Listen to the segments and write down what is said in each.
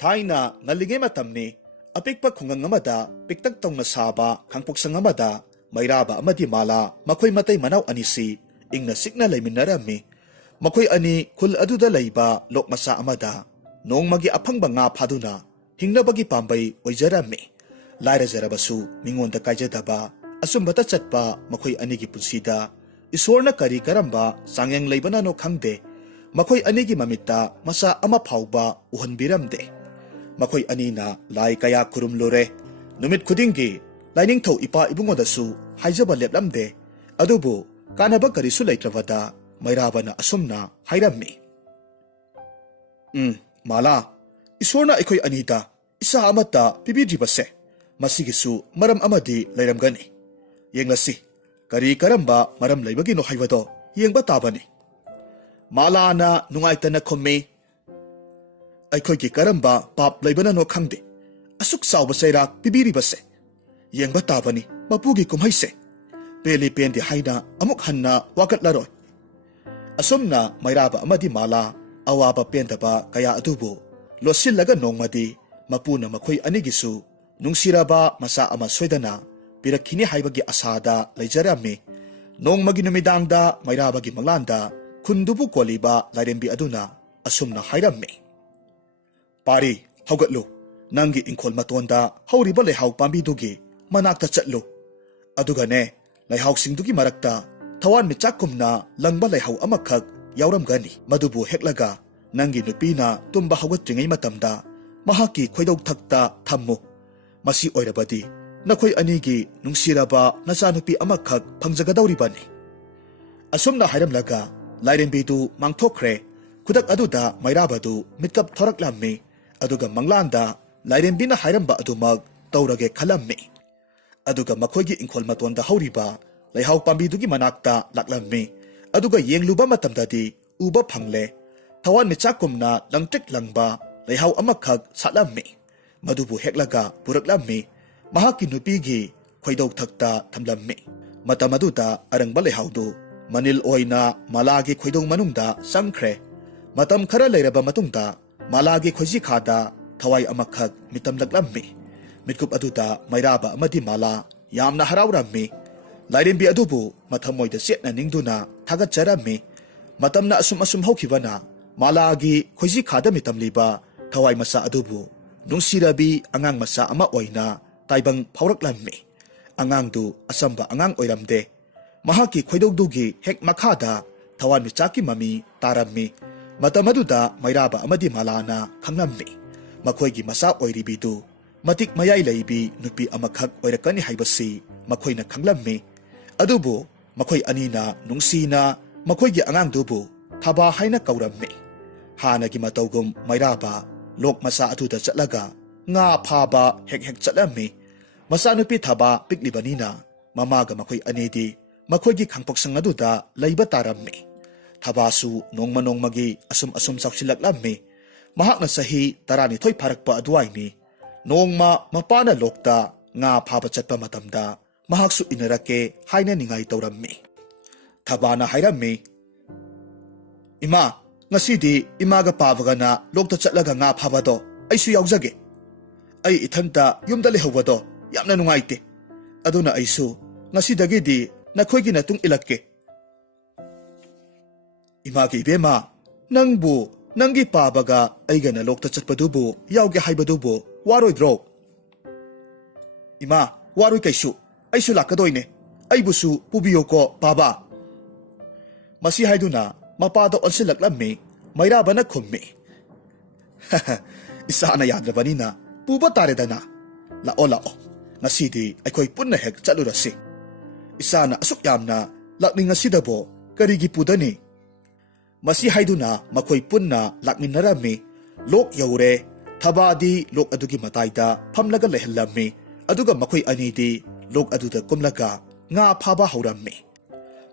Thaina ngalinge matamni apikpa khungang amada piktak tongna saba khangpoksang amada mairaba amadi mala makhoi matai manau anisi ingna sikna leiminarami makhoi ani khul aduda leiba lokmasa amada nongmagi aphangba nga phaduna hingnabagi pambai oijarami lairajarabasu mingonda kaijadaba asumbata chatpa makhoi anigi punsida isorna kari karamba sangyang leibana no khangde makhoi anigi mamitta masa ama phauba uhanbiramde makhoi anina lai kaya kurum lore numit khudingi laining thau ipa ibungodasu haijaba leplamde adubu kanaba karisu leitravada mairabana asumna hairammi mala isorna ekhoi anita isa amata pibidribase masigisu maram amadi leiramgani yenglasi kari karamba maram leibagino haibado yengba tabani malana nungaitana khomme ꯑꯩꯈꯣꯏꯒꯤ ꯀꯔꯝꯕ ꯄꯥꯞ ꯂꯩꯕꯅꯅꯣ ꯈꯪꯗꯦ ꯑꯁꯨꯛ ꯆꯥꯎꯕ ꯆꯩꯔꯥꯛ ꯄꯤꯕꯤꯔꯤꯕꯁꯦ ꯌꯦꯡꯕ ꯇꯥꯕꯅꯤ ꯃꯄꯨꯒꯤ ꯀꯨꯝꯍꯩꯁꯦ ꯄꯦꯜꯂꯤ ꯄꯦꯟꯗꯦ ꯍꯥꯏꯅ ꯑꯃꯨꯛ ꯍꯟꯅ ꯋꯥꯀꯠꯂꯔꯣꯏ ꯑꯁꯨꯝꯅ ꯃꯩꯔꯥꯕ ꯑꯃꯗꯤ ꯃꯥꯂꯥ ꯑꯋꯥꯕ ꯄꯦꯟꯗꯕ ꯀꯌꯥ ꯑꯗꯨꯕꯨ ꯂꯣꯠꯁꯤꯜꯂꯒ ꯅꯣꯡꯃꯗꯤ ꯃꯄꯨꯅ ꯃꯈꯣꯏ ꯑꯅꯤꯒꯤꯁꯨ ꯅꯨꯡꯁꯤꯔꯕ ꯃꯆꯥ ꯑꯃ ꯁꯣꯏꯗꯅ ꯄꯤꯔꯛꯈꯤꯅꯤ ꯍꯥꯏꯕꯒꯤ ꯑꯁꯥꯗ ꯂꯩꯖꯔꯝꯃꯤ ꯅꯣꯡꯃꯒꯤ ꯅꯨꯃꯤꯗꯥꯡꯗ ꯃꯩꯔꯥꯕꯒꯤ ꯃꯪꯂꯥꯟꯗ ꯈꯨꯟꯗꯨꯕꯨ ꯀꯣꯜꯂꯤꯕ ꯂꯥꯏꯔꯦꯝꯕꯤ ꯑꯗꯨꯅ ꯑꯁꯨꯝꯅ ꯍꯥꯏꯔꯝꯃꯤ ꯄꯥꯔꯤ ꯍꯧꯒꯠꯂꯨ ꯅꯪꯒꯤ ꯏꯪꯈꯣꯜ ꯃꯇꯣꯟꯗ ꯍꯧꯔꯤꯕ ꯂꯩꯍꯥꯎ ꯄꯥꯝꯕꯤꯗꯨꯒꯤ ꯃꯅꯥꯛꯇ ꯆꯠꯂꯨ ꯑꯗꯨꯒꯅꯦ ꯂꯩꯍꯥꯎꯁꯤꯡꯗꯨꯒꯤ ꯃꯔꯛꯇ ꯊꯋꯥꯟꯃꯤꯆꯥꯛꯀꯨꯝꯅ ꯂꯪꯕ ꯂꯩꯍꯥꯎ ꯑꯃꯈꯛ ꯌꯥꯎꯔꯝꯒꯅꯤ ꯃꯗꯨꯕꯨ ꯍꯦꯛꯂꯒ ꯅꯪꯒꯤ ꯅꯨꯄꯤꯅ ꯇꯨꯝꯕ ꯍꯧꯒꯠꯇ꯭ꯔꯤꯉꯩ ꯃꯇꯝꯗ ꯃꯍꯥꯛꯀꯤ ꯈꯣꯏꯗꯧꯊꯛꯇ ꯊꯝꯃꯨ ꯃꯁꯤ ꯑꯣꯏꯔꯕꯗꯤ ꯅꯈꯣꯏ ꯑꯅꯤꯒꯤ ꯅꯨꯡꯁꯤꯔꯕ ꯅꯆꯥꯅꯨꯄꯤ ꯑꯃꯈꯛ ꯐꯪꯖꯒꯗꯧꯔꯤꯕꯅꯤ ꯑꯁꯨꯝꯅ ꯍꯥꯏꯔꯝꯂꯒ ꯂꯥꯏꯔꯦꯝꯕꯤꯗꯨ ꯃꯥꯡꯊꯣꯛꯈ꯭ꯔꯦ ꯈꯨꯗꯛ ꯑꯗꯨꯗ ꯃꯩꯔꯥꯕꯗꯨ ꯃꯤꯠꯀꯞ ꯊꯣꯔꯛꯂꯝꯃꯤ ꯑꯗꯨꯒ ꯃꯪꯂꯥꯟꯗ ꯂꯥꯏꯔꯦꯝꯕꯤꯅ ꯍꯥꯏꯔꯝꯕ ꯑꯗꯨꯃꯛ ꯇꯧꯔꯒꯦ ꯈꯜꯂꯝꯃꯤ ꯑꯗꯨꯒ ꯃꯈꯣꯏꯒꯤ ꯏꯪꯈꯣꯜ ꯃꯇꯣꯟꯗ ꯍꯧꯔꯤꯕ ꯂꯩꯍꯥꯎ ꯄꯥꯝꯕꯤꯗꯨꯒꯤ ꯃꯅꯥꯛꯇ ꯂꯥꯛꯂꯝꯃꯤ ꯑꯗꯨꯒ ꯌꯦꯡꯂꯨꯕ ꯃꯇꯝꯗꯗꯤ ꯎꯕ ꯐꯪꯂꯦ ꯊꯋꯥꯟꯃꯤꯆꯥꯛꯀꯨꯝꯅ ꯂꯪꯇ꯭ꯔꯤꯛ ꯂꯪꯕ ꯂꯩꯍꯥꯎ ꯑꯃꯈꯛ ꯁꯥꯠꯂꯝꯃꯤ ꯃꯗꯨꯕꯨ ꯍꯦꯛꯂꯒ ꯄꯨꯔꯛꯂꯝꯃꯤ ꯃꯍꯥꯛꯀꯤ ꯅꯨꯄꯤꯒꯤ ꯈꯣꯏꯗꯧꯊꯛꯇ ꯊꯝꯂꯝꯃꯤ ꯃꯇꯝ ꯑꯗꯨꯗ ꯑꯔꯪꯕ ꯂꯩꯍꯥꯎꯗꯨ ꯃꯅꯤꯜ ꯑꯣꯏꯅ ꯃꯥꯂꯥꯒꯤ ꯈꯣꯏꯗꯧ ꯃꯅꯨꯡꯗ ꯆꯪꯈ꯭ꯔꯦ ꯃꯇꯝ ꯈꯔ ꯂꯩꯔꯕ ꯃꯇꯨꯡꯗ ꯃꯥꯂꯥꯒꯤ ꯈꯣꯏꯖꯤꯈꯥꯗ ꯊꯋꯥꯏ ꯑꯃꯈꯛ ꯃꯤꯇꯝꯂꯛꯂꯝꯃꯤ ꯃꯤꯠꯀꯨꯞ ꯑꯗꯨꯗ ꯃꯩꯔꯥꯕ ꯑꯃꯗꯤ ꯃꯥꯂꯥ ꯌꯥꯝꯅ ꯍꯔꯥꯎꯔꯝꯃꯤ ꯂꯥꯏꯔꯦꯝꯕꯤ ꯑꯗꯨꯕꯨ ꯃꯊꯃꯣꯏꯗ ꯆꯦꯠꯅ ꯅꯤꯡꯗꯨꯅ ꯊꯥꯒꯠꯆꯔꯝꯃꯤ ꯃꯇꯝꯅ ꯑꯁꯨꯝ ꯍꯧꯈꯤꯕꯅ ꯃꯥꯂꯥꯒꯤ ꯈꯣꯏꯖꯤꯈꯥꯗ ꯃꯤꯇꯝꯂꯤꯕ ꯊꯋꯥꯏ ꯃꯆꯥ ꯑꯗꯨꯕꯨ ꯅꯨꯡꯁꯤꯔꯕꯤ ꯑꯉꯥꯡ ꯃꯆꯥ ꯑꯃ ꯑꯣꯏꯅ ꯇꯥꯏꯕꯪ ꯐꯥꯎꯔꯛꯂꯝꯃꯤ ꯑꯉꯥꯡꯗꯨ ꯑꯆꯝꯕ ꯑꯉꯥꯡ ꯑꯣꯏꯔꯝꯗꯦ ꯃꯍꯥꯛꯀꯤ ꯈꯣꯏꯗꯧꯗꯨꯒꯤ ꯍꯦꯛ ꯃꯈꯥꯗ ꯊꯋꯥꯟꯃꯤꯆꯥꯛꯀꯤ ꯃꯃꯤ ꯇꯥꯔꯝꯃꯤ ꯃꯇꯝ ꯑꯗꯨꯗ ꯃꯩꯔꯥꯕ ꯑꯃꯗꯤ ꯃꯥꯂꯥꯅ ꯈꯪꯂꯝꯃꯤ ꯃꯈꯣꯏꯒꯤ ꯃꯆꯥ ꯑꯣꯏꯔꯤꯕꯤꯗꯨ ꯃꯇꯤꯛ ꯃꯌꯥꯏ ꯂꯩꯕꯤ ꯅꯨꯄꯤ ꯑꯃꯈꯛ ꯑꯣꯏꯔꯛꯀꯅꯤ ꯍꯥꯏꯕꯁꯤ ꯃꯈꯣꯏꯅ ꯈꯪꯂꯝꯃꯤ ꯑꯗꯨꯕꯨ ꯃꯈꯣꯏ ꯑꯅꯤꯅ ꯅꯨꯡꯁꯤꯅ ꯃꯈꯣꯏꯒꯤ ꯑꯉꯥꯡꯗꯨꯕꯨ ꯊꯕꯥ ꯍꯥꯏꯅ ꯀꯧꯔꯝꯃꯤ ꯍꯥꯟꯅꯒꯤ ꯃꯇꯧꯒꯨꯝ ꯃꯩꯔꯥꯕ ꯂꯣꯛ ꯃꯆꯥ ꯑꯗꯨꯗ ꯆꯠꯂꯒ ꯉꯥ ꯐꯥꯕ ꯍꯦꯛ ꯆꯠꯂꯝꯃꯤ ꯃꯆꯥꯅꯨꯄꯤ ꯊꯕꯥ ꯄꯤꯛꯂꯤꯕꯅꯤꯅ ꯃꯃꯥꯒ ꯃꯈꯣꯏ ꯑꯅꯤꯗꯤ ꯃꯈꯣꯏꯒꯤ ꯈꯥꯡꯄꯣꯛꯁꯪ ꯑꯗꯨꯗ ꯂꯩꯕ ꯇꯥꯔꯝꯃꯤ ꯊꯕꯥꯁꯨ ꯅꯣꯡꯃ ꯅꯣꯡꯃꯒꯤ ꯑꯁꯨꯝ ꯆꯥꯎꯁꯤꯜꯂꯛꯂꯝꯃꯤ ꯃꯍꯥꯛꯅ ꯆꯍꯤ 12 ꯐꯥꯔꯛꯄ ꯑꯗꯨꯋꯥꯏꯅꯤ ꯅꯣꯡꯃ ꯃꯄꯥꯅ ꯂꯣꯛꯇ ꯉꯥ ꯐꯥꯕ ꯆꯠꯄ ꯃꯇꯝꯗ ꯃꯍꯥꯛꯁꯨ ꯏꯟꯅꯔꯛꯀꯦ ꯍꯥꯏꯅ ꯅꯤꯡꯉꯥꯏ ꯇꯧꯔꯝꯃꯤ ꯊꯕꯥꯅ ꯍꯥꯏꯔꯝꯃꯤ ꯏꯃꯥ ꯉꯁꯤꯗꯤ ꯏꯃꯥꯒ ꯄꯥꯕꯒꯅ ꯂꯣꯛꯇ ꯆꯠꯂꯒ ꯉꯥ ꯐꯥꯕꯗꯣ ꯑꯩꯁꯨ ꯌꯥꯎꯖꯒꯦ ꯑꯩ ꯏꯊꯟꯇ ꯌꯨꯝꯗ ꯂꯩꯍꯧꯕꯗꯣ ꯌꯥꯝꯅ ꯅꯨꯡꯉꯥꯏꯇꯦ ꯑꯗꯨꯅ ꯑꯩꯁꯨ ꯉꯁꯤꯗꯒꯤꯗꯤ ꯅꯈꯣꯏꯒꯤ ꯃꯇꯨꯡ ꯏꯜꯂꯛꯀꯦ ꯏꯃꯥꯒꯤ ꯏꯕꯦꯝꯃ ꯅꯪꯕꯨ ꯅꯪꯒꯤ ꯄꯥꯕꯒ ꯑꯩꯒꯅ ꯂꯣꯛꯇ ꯆꯠꯄꯗꯨꯕꯨ ꯌꯥꯎꯒꯦ ꯍꯥꯏꯕꯗꯨꯕꯨ ꯋꯥꯔꯣꯏꯗ꯭ꯔꯣ ꯏꯃꯥ ꯋꯥꯔꯣꯏ ꯀꯩꯁꯨ ꯑꯩꯁꯨ ꯂꯥꯛꯀꯗꯣꯏꯅꯦ ꯑꯩꯕꯨꯁꯨ ꯄꯨꯕꯤꯌꯣꯀꯣ ꯄꯥꯕ ꯃꯁꯤ ꯍꯥꯏꯗꯨꯅ ꯃꯄꯥꯗ ꯑꯣꯟꯁꯤꯜꯂꯛꯂꯝꯃꯤ ꯃꯩꯔꯥꯕꯅ ꯈꯨꯝꯃꯤ ꯏꯁꯥꯅ ꯌꯥꯗ꯭ꯔꯕꯅꯤꯅ ꯄꯨꯕ ꯇꯥꯔꯦꯗꯅ ꯂꯥꯛꯑꯣ ꯉꯁꯤꯗꯤ ꯑꯩꯈꯣꯏ ꯄꯨꯟꯅ ꯍꯦꯛ ꯆꯠꯂꯨꯔꯁꯤ ꯏꯁꯥꯅ ꯑꯁꯨꯛ ꯌꯥꯝꯅ ꯂꯥꯛꯅꯤꯡꯉꯁꯤꯗꯕꯣ ꯀꯔꯤꯒꯤ ꯄꯨꯗꯅꯤ ꯃꯁꯤ ꯍꯥꯏꯗꯨꯅ ꯃꯈꯣꯏ ꯄꯨꯟꯅ ꯂꯥꯛꯃꯤꯟꯅꯔꯝꯃꯤ ꯂꯣꯛ ꯌꯧꯔꯦ ꯊꯕꯥꯗꯤ ꯂꯣꯛ ꯑꯗꯨꯒꯤ ꯃꯇꯥꯏꯗ ꯐꯝꯂꯒ ꯂꯩꯍꯜꯂꯝꯃꯤ ꯑꯗꯨꯒ ꯃꯈꯣꯏ ꯑꯅꯤꯗꯤ ꯂꯣꯛ ꯑꯗꯨꯗ ꯀꯨꯝꯂꯒ ꯉꯥ ꯐꯥꯕ ꯍꯧꯔꯝꯃꯤ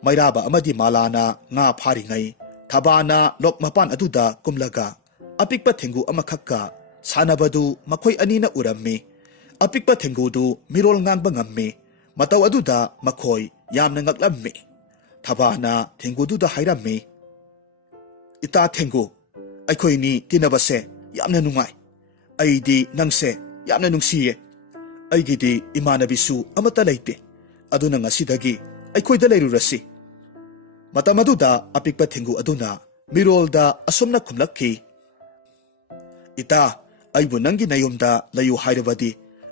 ꯃꯩꯔꯥꯕ ꯑꯃꯗꯤ ꯃꯥꯂꯥꯅ ꯉꯥ ꯐꯥꯔꯤꯉꯩ ꯊꯕꯥꯅ ꯂꯣꯛ ꯃꯄꯥꯟ ꯑꯗꯨꯗ ꯀꯨꯝꯂꯒ ꯑꯄꯤꯛꯄ ꯊꯦꯡꯒꯨ ꯑꯃꯈꯛꯀ ꯁꯥꯟꯅꯕꯗꯨ ꯃꯈꯣꯏ ꯑꯅꯤꯅ ꯎꯔꯝꯃꯤ ꯑꯄꯤꯛꯄ ꯊꯦꯡꯒꯨꯗꯨ ꯃꯤꯔꯣꯜ ꯉꯥꯡꯕ ꯉꯝꯃꯤ ꯃꯇꯧ ꯑꯗꯨꯗ ꯃꯈꯣꯏ ꯌꯥꯝꯅ ꯉꯛꯂꯝꯃꯤ ꯊꯕꯥꯅ ꯊꯦꯡꯒꯨꯗꯨꯗ ꯍꯥꯏꯔꯝꯃꯤ ꯏꯇꯥ ꯊꯦꯡꯒꯨ ꯑꯩꯈꯣꯏꯅꯤ ꯇꯤꯟꯅꯕꯁꯦ ꯌꯥꯝꯅ ꯅꯨꯡꯉꯥꯏ ꯑꯩꯗꯤ ꯅꯪꯁꯦ ꯌꯥꯝꯅ ꯅꯨꯡꯁꯤꯌꯦ. ꯑꯩꯒꯤꯗꯤ ꯏꯃꯥꯟꯅꯕꯤꯁꯨ ꯑꯃꯠꯇ ꯂꯩꯇꯦ. ꯑꯗꯨꯅ ꯉꯁꯤꯗꯒꯤ ꯑꯩꯈꯣꯏꯗ ꯂꯩꯔꯨꯔꯁꯤ. ꯃꯇꯝ ꯑꯗꯨꯗ ꯑꯄꯤꯛꯄ ꯊꯦꯡꯒꯨ ꯑꯗꯨꯅ ꯃꯤꯔꯣꯜꯗ ꯑꯁꯨꯝꯅ ꯈꯨꯝꯂꯛꯈꯤ, ꯏꯇꯥ, ꯑꯩꯕꯨ ꯅꯪꯒꯤ ꯅꯌꯨꯝꯗ ꯂꯩꯌꯨ ꯍꯥꯏꯔꯕꯗꯤ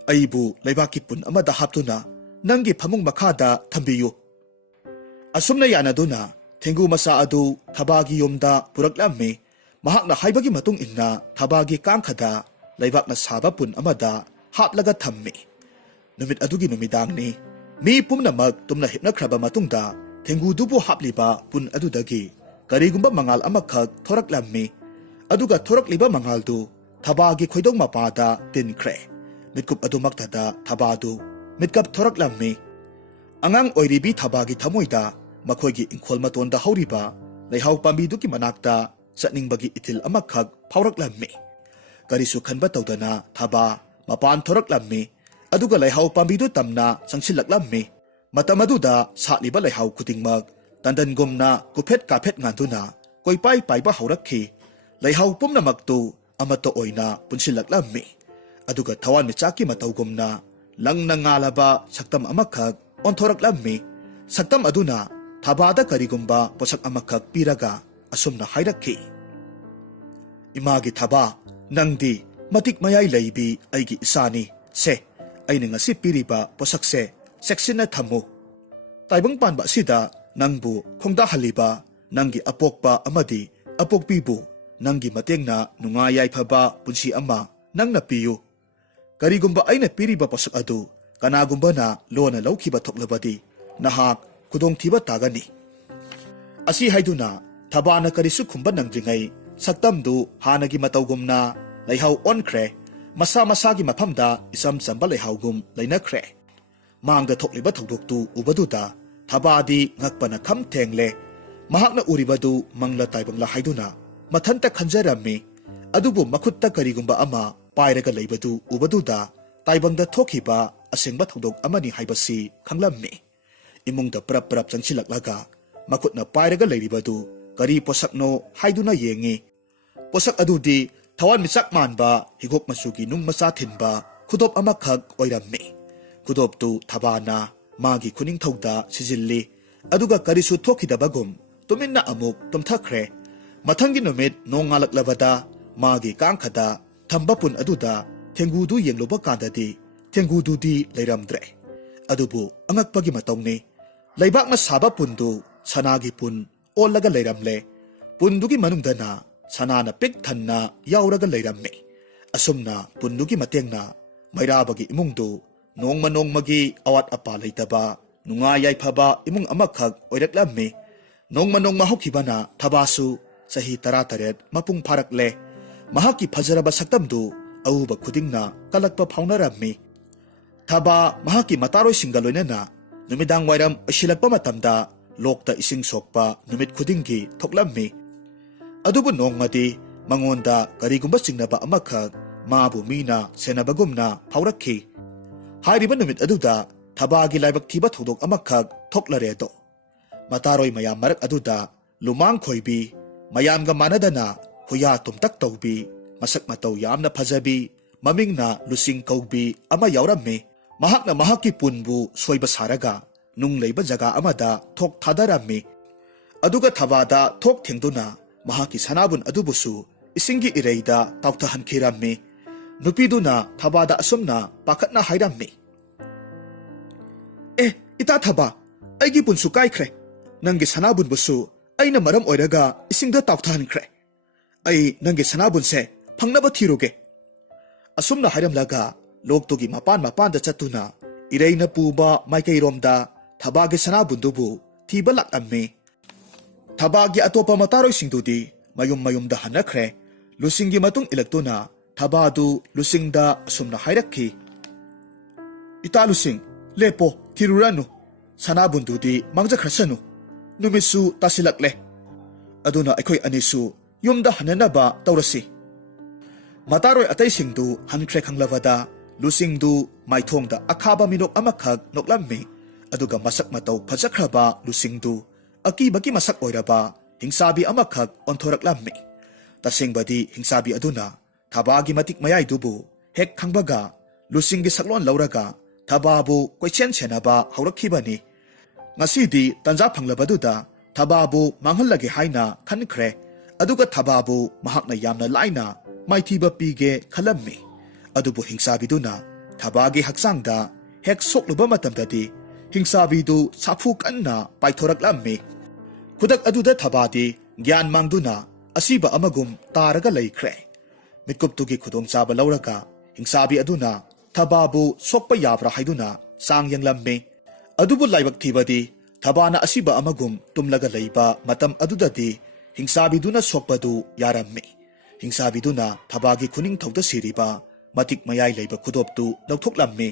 ꯑꯩꯕꯨ ꯂꯩꯕꯥꯛꯀꯤ ꯄꯨꯟ ꯑꯃꯗ ꯍꯥꯞꯇꯨꯅ ꯅꯪꯒꯤ ꯐꯃꯨꯡ ꯃꯈꯥꯗ ꯊꯝꯕꯤꯌꯨ. ꯑꯁꯨꯝꯅ ꯌꯥꯅꯗꯨꯅ ꯊꯦꯡꯒꯨ ꯃꯆꯥ ꯑꯗꯨ ꯊꯕꯥꯒꯤ ꯌꯨꯝꯗ ꯄꯨꯔꯛꯂꯝꯃꯤ. ꯃꯍꯥꯛꯅ ꯍꯥꯏꯕꯒꯤ ꯃꯇꯨꯡ ꯏꯟꯅ ꯊꯕꯥꯒꯤ ꯀꯥꯡꯈꯗ ꯂꯩꯕꯥꯛꯅ ꯁꯥꯕ ꯄꯨꯟ ꯑꯃꯗ ꯍꯥꯞꯂꯒ ꯊꯝꯃꯤ. ꯅꯨꯃꯤꯠ ꯑꯗꯨꯒꯤ ꯅꯨꯃꯤꯗꯥꯡꯅꯤ. ꯃꯤ ꯄꯨꯝꯅꯃꯛ ꯇꯨꯝꯅ ꯍꯤꯞꯅꯈ꯭ꯔꯕ ꯃꯇꯨꯡꯗ ꯊꯦꯡꯒꯨꯗꯨꯕꯨ ꯍꯥꯞꯂꯤꯕ ꯄꯨꯟ ꯑꯗꯨꯗꯒꯤ ꯀꯔꯤꯒꯨꯝꯕ ꯃꯉꯥꯜ ꯑꯃꯈꯛ ꯊꯣꯔꯛꯂꯝꯃꯤ. ꯑꯗꯨꯒ ꯊꯣꯔꯛꯂꯤꯕ ꯃꯉꯥꯜꯗꯨ ꯊꯕꯥꯒꯤ ꯈꯣꯏꯗꯧ ꯃꯄꯥꯗ ꯇꯤꯟꯈ꯭ꯔꯦ. ꯃꯤꯠꯀꯨꯞ ꯑꯗꯨꯃꯛꯇꯗ ꯊꯕꯥꯗꯨ ꯃꯤꯠꯀꯞ ꯊꯣꯔꯛꯂꯝꯃꯤ. ꯑꯉꯥꯡ ꯑꯣꯏꯔꯤꯕꯤ ꯊꯕꯥꯒꯤ ꯊꯃꯣꯏꯗ ꯃꯈꯣꯏꯒꯤ ꯏꯪꯈꯣꯜ ꯃꯇꯣꯟꯗ ꯍꯧꯔꯤꯕ ꯂꯩꯍꯥꯎ ꯄꯥꯝꯕꯤꯗꯨꯒꯤ ꯃꯅꯥꯛꯇ ꯆꯠꯅꯤꯡꯕꯒꯤ ꯏꯊꯤꯜ ꯑꯃꯈꯛ ꯐꯥꯎꯔꯛꯂꯝꯃꯤ. ꯀꯔꯤꯁꯨ ꯈꯟꯕ ꯇꯧꯗꯅ ꯊꯕꯥ ꯃꯄꯥꯟ ꯊꯣꯔꯛꯂꯝꯃꯤ. ꯑꯗꯨꯒ ꯂꯩꯍꯥꯎ ꯄꯥꯝꯕꯤꯗꯨ ꯇꯝꯅ ꯆꯪꯁꯤꯜꯂꯛꯂꯝꯃꯤ. ꯃꯇꯝ ꯑꯗꯨꯗ ꯁꯥꯠꯂꯤꯕ ꯂꯩꯍꯥꯎ ꯈꯨꯗꯤꯡꯃꯛ ꯇꯟꯗꯟꯒꯨꯝꯅ ꯀꯨꯐꯦꯠ ꯀꯥꯐꯦꯠ ꯉꯥꯟꯗꯨꯅ ꯀꯣꯏꯄꯥꯏ ꯄꯥꯏꯕ ꯍꯧꯔꯛꯈꯤ. ꯂꯩꯍꯥꯎ ꯄꯨꯝꯅꯃꯛꯇꯨ ꯑꯃꯠꯇ ꯑꯣꯏꯅ ꯄꯨꯟꯁꯤꯜꯂꯛꯂꯝꯃꯤ. ꯑꯗꯨꯒ ꯊꯋꯥꯟꯃꯤꯆꯥꯛꯀꯤ ꯃꯇꯧꯒꯨꯝꯅ ꯂꯪꯅ ꯉꯥꯜꯂꯕ ꯁꯛꯇꯝ ꯑꯃꯈꯛ ꯑꯣꯟꯊꯣꯔꯛꯂꯝꯃꯤ. ꯁꯛꯇꯝ ꯑꯗꯨꯅ ꯊꯕꯥꯗ ꯀꯔꯤꯒꯨꯝꯕ ꯄꯣꯠꯁꯛ ꯑꯃꯈꯛ ꯄꯤꯔꯒ ꯑꯁꯨꯝꯅ ꯍꯥꯏꯔꯛꯈꯤ, ꯏꯃꯥꯒꯤ ꯊꯕꯥ, ꯅꯪꯗꯤ ꯃꯇꯤꯛ ꯃꯌꯥꯏ ꯂꯩꯕꯤ ꯑꯩꯒꯤ ꯏꯆꯥꯅꯤ. ꯁꯦ, ꯑꯩꯅ ꯉꯁꯤ ꯄꯤꯔꯤꯕ ꯄꯣꯠꯁꯛꯁꯦ ꯆꯦꯛꯁꯤꯟꯅ ꯊꯝꯃꯨ. ꯇꯥꯏꯕꯪ ꯄꯥꯟꯕ ꯑꯁꯤꯗ ꯅꯪꯕꯨ ꯈꯣꯡꯗꯥꯍꯜꯂꯤꯕ ꯅꯪꯒꯤ ꯑꯄꯣꯛꯄ ꯑꯃꯗꯤ ꯑꯄꯣꯛꯄꯤꯕꯨ ꯅꯪꯒꯤ ꯃꯇꯦꯡꯅ ꯅꯨꯡꯉꯥꯏ ꯌꯥꯏꯐꯕ ꯄꯨꯟꯁꯤ ꯑꯃ ꯅꯪꯅ ꯄꯤꯌꯨ. ꯀꯔꯤꯒꯨꯝꯕ ꯑꯩꯅ ꯄꯤꯔꯤꯕ ꯄꯣꯠꯁꯛ ꯑꯗꯨ ꯀꯅꯥꯒꯨꯝꯕꯅ ꯂꯣꯟꯅ ꯂꯧꯈꯤꯕ ꯊꯣꯛꯂꯕꯗꯤ ꯅꯍꯥꯛ ꯈꯨꯗꯣꯡꯊꯤꯕ ꯇꯥꯒꯅꯤ. ꯑꯁꯤ ꯍꯥꯏꯗꯨꯅ ꯊꯕꯥꯅ ꯀꯔꯤꯁꯨ ꯈꯨꯝꯕ ꯅꯪꯗ꯭ꯔꯤꯉꯩ ꯁꯛꯇꯝꯗꯨ ꯍꯥꯟꯅꯒꯤ ꯃꯇꯧꯒꯨꯝꯅ ꯂꯩꯍꯥꯎ ꯑꯣꯟꯈ꯭ꯔꯦ. ꯃꯁꯥ ꯃꯁꯥꯒꯤ ꯃꯐꯝꯗ ꯏꯆꯝ ꯆꯝꯕ ꯂꯩꯍꯥꯎꯒꯨꯝ ꯂꯩꯅꯈ꯭ꯔꯦ. ꯃꯥꯡꯗ ꯊꯣꯛꯂꯤꯕ ꯊꯧꯗꯣꯛꯇꯨ ꯎꯕꯗꯨꯗ ꯊꯕꯥꯗꯤ ꯉꯛꯄꯅ ꯈꯝ ꯊꯦꯡꯂꯦ. ꯃꯍꯥꯛꯅ ꯎꯔꯤꯕꯗꯨ ꯃꯪꯂ ꯇꯥꯏꯕꯪꯂ ꯍꯥꯏꯗꯨꯅ ꯃꯊꯟꯇ ꯈꯟꯖꯔꯝꯃꯤ. ꯑꯗꯨꯕꯨ ꯃꯈꯨꯠꯇ ꯀꯔꯤꯒꯨꯝꯕ ꯑꯃ ꯄꯥꯏꯔꯒ ꯂꯩꯕꯗꯨ ꯎꯕꯗꯨꯗ ꯇꯥꯏꯕꯪꯗ ꯊꯣꯛꯈꯤꯕ ꯑꯁꯦꯡꯕ ꯊꯧꯗꯣꯛ ꯑꯃꯅꯤ ꯍꯥꯏꯕꯁꯤ ꯈꯪꯂꯝꯃꯤ. ꯏꯃꯨꯡꯗ ꯄꯔꯞ ꯄꯔꯞ ꯆꯪꯁꯤꯜꯂꯛꯂꯒ ꯃꯈꯨꯠꯅ ꯄꯥꯏꯔꯒ ꯂꯩꯔꯤꯕꯗꯨ ꯀꯔꯤ ꯄꯣꯠꯁꯛꯅꯣ ꯍꯥꯏꯗꯨꯅ ꯌꯦꯡꯉꯤ. ꯄꯣꯠꯁꯛ ꯑꯗꯨꯗꯤ ꯊꯋꯥꯟꯃꯤꯆꯥꯛ ꯃꯥꯟꯕ ꯍꯤꯒꯣꯛ ꯃꯆꯨꯒꯤ ꯅꯨꯡ ꯃꯆꯥ ꯊꯤꯟꯕ ꯈꯨꯗꯣꯞ ꯑꯃꯈꯛ ꯑꯣꯏꯔꯝꯃꯤ. ꯈꯨꯗꯣꯞꯇꯨ ꯊꯕꯥꯅ ꯃꯥꯒꯤ ꯈꯨꯅꯤꯡꯊꯧꯗ ꯁꯤꯖꯤꯜꯂꯤ. ꯑꯗꯨꯒ ꯀꯔꯤꯁꯨ ꯊꯣꯛꯈꯤꯗꯕꯒꯨꯝ ꯇꯨꯃꯤꯟꯅ ꯑꯃꯨꯛ ꯇꯨꯝꯊꯈ꯭ꯔꯦ. ꯃꯊꯪꯒꯤ ꯅꯨꯃꯤꯠ ꯅꯣꯡ ꯉꯥꯜꯂꯛꯂꯕꯗ ꯃꯥꯒꯤ ꯀꯥꯡꯈꯗ ꯊꯝꯕ ꯄꯨꯟ ꯑꯗꯨꯗ ꯊꯦꯡꯒꯨꯗꯨ ꯌꯦꯡꯂꯨꯕ ꯀꯥꯟꯗꯗꯤ ꯊꯦꯡꯒꯨꯗꯨꯗꯤ ꯂꯩꯔꯝꯗ꯭ꯔꯦ. ꯑꯗꯨꯕꯨ ꯑꯉꯛꯄꯒꯤ ꯃꯇꯧꯅꯤ. ꯂꯩꯕꯥꯛꯅ ꯁꯥꯕ ꯄꯨꯟꯗꯨ ꯁꯅꯥꯒꯤ ꯄꯨꯟ ꯑꯣꯜꯂꯒ ꯂꯩꯔꯝꯂꯦ. ꯄꯨꯟꯗꯨꯒꯤ ꯃꯅꯨꯡꯗꯅ ꯁꯅꯥꯅ ꯄꯤꯛ ꯊꯟꯅ ꯌꯥꯎꯔꯒ ꯂꯩꯔꯝꯃꯤ. ꯑꯁꯨꯝꯅ ꯄꯨꯟꯗꯨꯒꯤ ꯃꯇꯦꯡꯅ ꯃꯩꯔꯥꯕꯒꯤ ꯏꯃꯨꯡꯗꯨ ꯅꯣꯡꯃ ꯅꯣꯡꯃꯒꯤ ꯑꯋꯥꯠ ꯑꯄꯥ ꯂꯩꯇꯕ ꯅꯨꯡꯉꯥꯏ ꯌꯥꯏꯐꯕ ꯏꯃꯨꯡ ꯑꯃꯈꯛ ꯑꯣꯏꯔꯛꯂꯝꯃꯤ. ꯅꯣꯡꯃ ꯅꯣꯡꯃ ꯍꯧꯈꯤꯕꯅ ꯊꯕꯥꯁꯨ ꯆꯍꯤ 18 ꯃꯄꯨꯡ ꯐꯥꯔꯛꯂꯦ. ꯃꯍꯥꯛꯀꯤ ꯐꯖꯔꯕ ꯁꯛꯇꯝꯗꯨ ꯑꯎꯕ ꯈꯨꯗꯤꯡꯅ ꯀꯜꯂꯛꯄ ꯐꯥꯎꯅꯔꯝꯃꯤ. ꯊꯕꯥ ꯃꯍꯥꯛꯀꯤ ꯃꯇꯥꯔꯣꯏꯁꯤꯡꯒ ꯂꯣꯏꯅꯅ ꯅꯨꯃꯤꯗꯥꯡ ꯋꯥꯏꯔꯝ ꯑꯣꯏꯁꯤꯜꯂꯛꯄ ꯃꯇꯝꯗ ꯂꯣꯛꯇ ꯏꯁꯤꯡ ꯁꯣꯛꯄ ꯅꯨꯃꯤꯠ ꯈꯨꯗꯤꯡꯒꯤ ꯊꯣꯛꯂꯝꯃꯤ. ꯑꯗꯨꯕꯨ ꯅꯣꯡꯃꯗꯤ ꯃꯉꯣꯟꯗ ꯀꯔꯤꯒꯨꯝꯕ ꯆꯤꯡꯅꯕ ꯑꯃꯈꯛ ꯃꯥꯕꯨ ꯃꯤꯅ ꯁꯦꯟꯅꯕꯒꯨꯝꯅ ꯐꯥꯎꯔꯛꯈꯤ. ꯍꯥꯏꯔꯤꯕ ꯅꯨꯃꯤꯠ ꯑꯗꯨꯗ ꯊꯕꯥꯒꯤ ꯂꯥꯏꯕꯛ ꯊꯤꯕ ꯊꯧꯗꯣꯛ ꯑꯃꯈꯛ ꯊꯣꯛꯂꯔꯦꯗꯣ. ꯃꯇꯥꯔꯣꯏ ꯃꯌꯥꯝ ꯃꯔꯛ ꯑꯗꯨꯗ ꯂꯨꯃꯥꯡ ꯈꯣꯏꯕꯤ, ꯃꯌꯥꯝꯒ ꯃꯥꯟꯅꯗꯅ ꯍꯨꯌꯥ ꯇꯨꯝꯇꯛ ꯇꯧꯕꯤ, ꯃꯁꯛ ꯃꯇꯧ ꯌꯥꯝꯅ ꯐꯖꯕꯤ, ꯃꯃꯤꯡꯅ ꯂꯨꯁꯤꯡ ꯀꯧꯕꯤ ꯑꯃ ꯌꯥꯎꯔꯝꯃꯤ. ꯃꯍꯥꯛꯅ ꯃꯍꯥꯛꯀꯤ ꯄꯨꯟꯕꯨ ꯁꯣꯏꯕ ꯁꯥꯔꯒ ꯅꯨꯡ ꯂꯩꯕ ꯖꯒꯥ ꯑꯃꯗ ꯊꯣꯛ ꯊꯥꯗꯔꯝꯃꯤ. ꯑꯗꯨꯒ ꯊꯕꯥꯗ ꯊꯣꯛ ꯊꯦꯡꯗꯨꯅ ꯃꯍꯥꯛꯀꯤ ꯁꯅꯥꯕꯨꯟ ꯑꯗꯨꯕꯨꯁꯨ ꯏꯁꯤꯡꯒꯤ ꯏꯔꯩꯗ ꯇꯥꯎꯊꯍꯟꯈꯤꯔꯝꯃꯤ. ꯅꯨꯄꯤꯗꯨꯅ ꯊꯕꯥꯗ ꯑꯁꯨꯝꯅ ꯄꯥꯈꯠꯅ ꯍꯥꯏꯔꯝꯃꯤ, ꯏꯇꯥ ꯊꯕꯥ, ꯑꯩꯒꯤ ꯄꯨꯟꯁꯨ ꯀꯥꯏꯈ꯭ꯔꯦ. ꯅꯪꯒꯤ ꯁꯅꯥꯕꯨꯟꯕꯨꯁꯨ ꯑꯩꯅ ꯃꯔꯝ ꯑꯣꯏꯔꯒ ꯏꯁꯤꯡꯗ ꯇꯥꯎꯊꯍꯟꯈ꯭ꯔꯦ. ꯑꯩ ꯅꯪꯒꯤ ꯁꯅꯥꯕꯨꯟꯁꯦ ꯐꯪꯅꯕ ꯊꯤरुꯒꯦ. ꯑꯁꯨꯝꯅ ꯍꯥꯏꯔꯝꯂꯒ ꯂꯣꯛꯇꯨꯒꯤ ꯃꯄꯥꯟꯗ ꯆꯠꯇꯨꯅ ꯏꯔꯩꯅ ꯄꯨꯕ ꯃꯥꯏꯀꯩꯔꯣꯝꯗ ꯊꯕꯥꯒꯤ ꯁꯅꯥꯕꯨꯟꯗꯨꯕꯨ ꯊꯤꯕ ꯂꯥꯛꯂꯝꯃꯤ. ꯊꯕꯥꯒꯤ ꯑꯇꯣꯞꯄ ꯃꯇꯥꯔꯣꯏꯁꯤꯡꯗꯨꯗꯤ ꯃꯌꯨꯝ ꯃꯌꯨꯝꯗ ꯍꯟꯅꯈ꯭ꯔꯦ. ꯂꯨꯁꯤꯡꯒꯤ ꯃꯇꯨꯡ ꯏꯜꯂꯛꯇꯨꯅ ꯊꯕꯥꯗꯨ ꯂꯨꯁꯤꯡꯗ ꯑꯁꯨꯝꯅ ꯍꯥꯏꯔꯛꯈꯤ, ꯏꯇꯥ ꯂꯨꯁꯤꯡ, ꯂꯦꯞꯄꯣ, ꯊꯤꯔꯨꯔꯅꯨ. ꯁꯅꯥꯕꯨꯟꯗꯨꯗꯤ ꯃꯥꯡꯖꯈ꯭ꯔꯁꯅꯨ. ꯅꯨꯃꯤꯠꯁꯨ ꯇꯥꯁꯤꯜꯂꯛꯂꯦ. ꯑꯗꯨꯅ ꯑꯩꯈꯣꯏ ꯑꯅꯤꯁꯨ ꯌꯨꯝꯗ ꯍꯟꯅꯅꯕ ꯇꯧꯔꯁꯤ. ꯃꯇꯥꯔꯣꯏ ꯑꯇꯩꯁꯤꯡꯗꯨ ꯍꯟꯈ꯭ꯔꯦ ꯈꯪꯂꯕꯗ ꯂꯨꯁꯤꯡꯗꯨ ꯃꯥꯏꯊꯣꯡꯗ ꯑꯈꯥꯕ ꯃꯤꯅꯣꯛ ꯑꯃꯈꯛ ꯅꯣꯛꯂꯝꯃꯤ. ꯑꯗꯨꯒ ꯃꯁꯛ ꯃꯇꯧ ꯐꯖꯈ꯭ꯔꯕ ꯂꯨꯁꯤꯡꯗꯨ ꯑꯀꯤꯕꯒꯤ ꯃꯁꯛ ꯑꯣꯏꯔꯕ ꯍꯤꯡꯆꯥꯕꯤ ꯑꯃꯈꯛ ꯑꯣꯟꯊꯣꯔꯛꯂꯝꯃꯤ. ꯇꯁꯦꯡꯕꯗꯤ ꯍꯤꯡꯆꯥꯕꯤ ꯑꯗꯨꯅ ꯊꯕꯥꯒꯤ ꯃꯇꯤꯛ ꯃꯌꯥꯏꯗꯨꯕꯨ ꯍꯦꯛ ꯈꯪꯕꯒ ꯂꯨꯁꯤꯡꯒꯤ ꯁꯛꯂꯣꯟ ꯂꯧꯔꯒ ꯊꯕꯥꯕꯨ ꯀꯣꯏꯆꯦꯟ ꯁꯦꯟꯅꯕ ꯍꯧꯔꯛꯈꯤꯕꯅꯤ꯫ ꯉꯁꯤꯗꯤ ꯇꯟꯖꯥ ꯐꯪꯂꯕꯗꯨꯗ ꯊꯕꯥꯕꯨ ꯃꯥꯡꯍꯜꯂꯒꯦ ꯍꯥꯏꯅ ꯈꯟꯈ꯭ꯔꯦ꯫ ꯑꯗꯨꯒ ꯊꯕꯥꯕꯨ ꯃꯍꯥꯛꯅ ꯌꯥꯝꯅ ꯂꯥꯏꯅ ꯃꯥꯏꯊꯤꯕ ꯄꯤꯒꯦ ꯈꯜꯂꯝꯃꯤ꯫ ꯑꯗꯨꯕꯨ ꯍꯤꯡꯁꯥꯕꯤꯗꯨꯅ ꯊꯕꯥꯒꯤ ꯍꯛꯆꯥꯡꯗ ꯍꯦꯛ ꯁꯣꯛꯂꯨꯕ ꯃꯇꯝꯗꯗꯤ ꯍꯤꯡꯁꯥꯕꯤꯗꯨ ꯁꯥꯐꯨ ꯀꯟꯅ ꯄꯥꯏꯊꯣꯔꯛꯂꯝꯃꯤ꯫ ꯈꯨꯗꯛ ꯑꯗꯨꯗ ꯊꯕꯥꯗꯤ ꯒ꯭ꯌꯥꯟ ꯃꯥꯡꯗꯨꯅ ꯑꯁꯤꯕ ꯑꯃꯒꯨꯝ ꯇꯥꯔꯒ ꯂꯩꯈ꯭ꯔꯦ꯫ ꯃꯤꯠꯀꯨꯞꯇꯨꯒꯤ ꯈꯨꯗꯣꯡꯆꯥꯕ ꯂꯧꯔꯒ ꯍꯤꯡꯁꯥꯕꯤ ꯑꯗꯨꯅ ꯊꯕꯥꯕꯨ ꯁꯣꯛꯄ ꯌꯥꯕ꯭ꯔꯥ ꯍꯥꯏꯗꯨꯅ ꯆꯥꯡ ꯌꯦꯡꯂꯝꯃꯤ꯫ ꯑꯗꯨꯕꯨ ꯂꯥꯏꯕꯛ ꯊꯤꯕꯗꯤ ꯊꯕꯥꯅ ꯑꯁꯤꯕ ꯑꯃꯒꯨꯝ ꯇꯨꯝꯂꯒ ꯂꯩꯕ ꯃꯇꯝ ꯑꯗꯨꯗꯗꯤ ꯍꯤꯡꯁꯥꯕꯤꯗꯨꯅ ꯁꯣꯛꯄꯗꯨ ꯌꯥꯔꯝꯃꯤ꯫ ꯍꯤꯡꯁꯥꯕꯤꯗꯨꯅ ꯊꯕꯥꯒꯤ ꯈꯨꯅꯤꯡꯊꯧꯗ ꯁꯤꯔꯤꯕ ꯃꯇꯤꯛ ꯃꯌꯥꯏ ꯂꯩꯕ ꯈꯨꯗꯣꯞꯇꯨ ꯂꯧꯊꯣꯛꯂꯝꯃꯤ꯫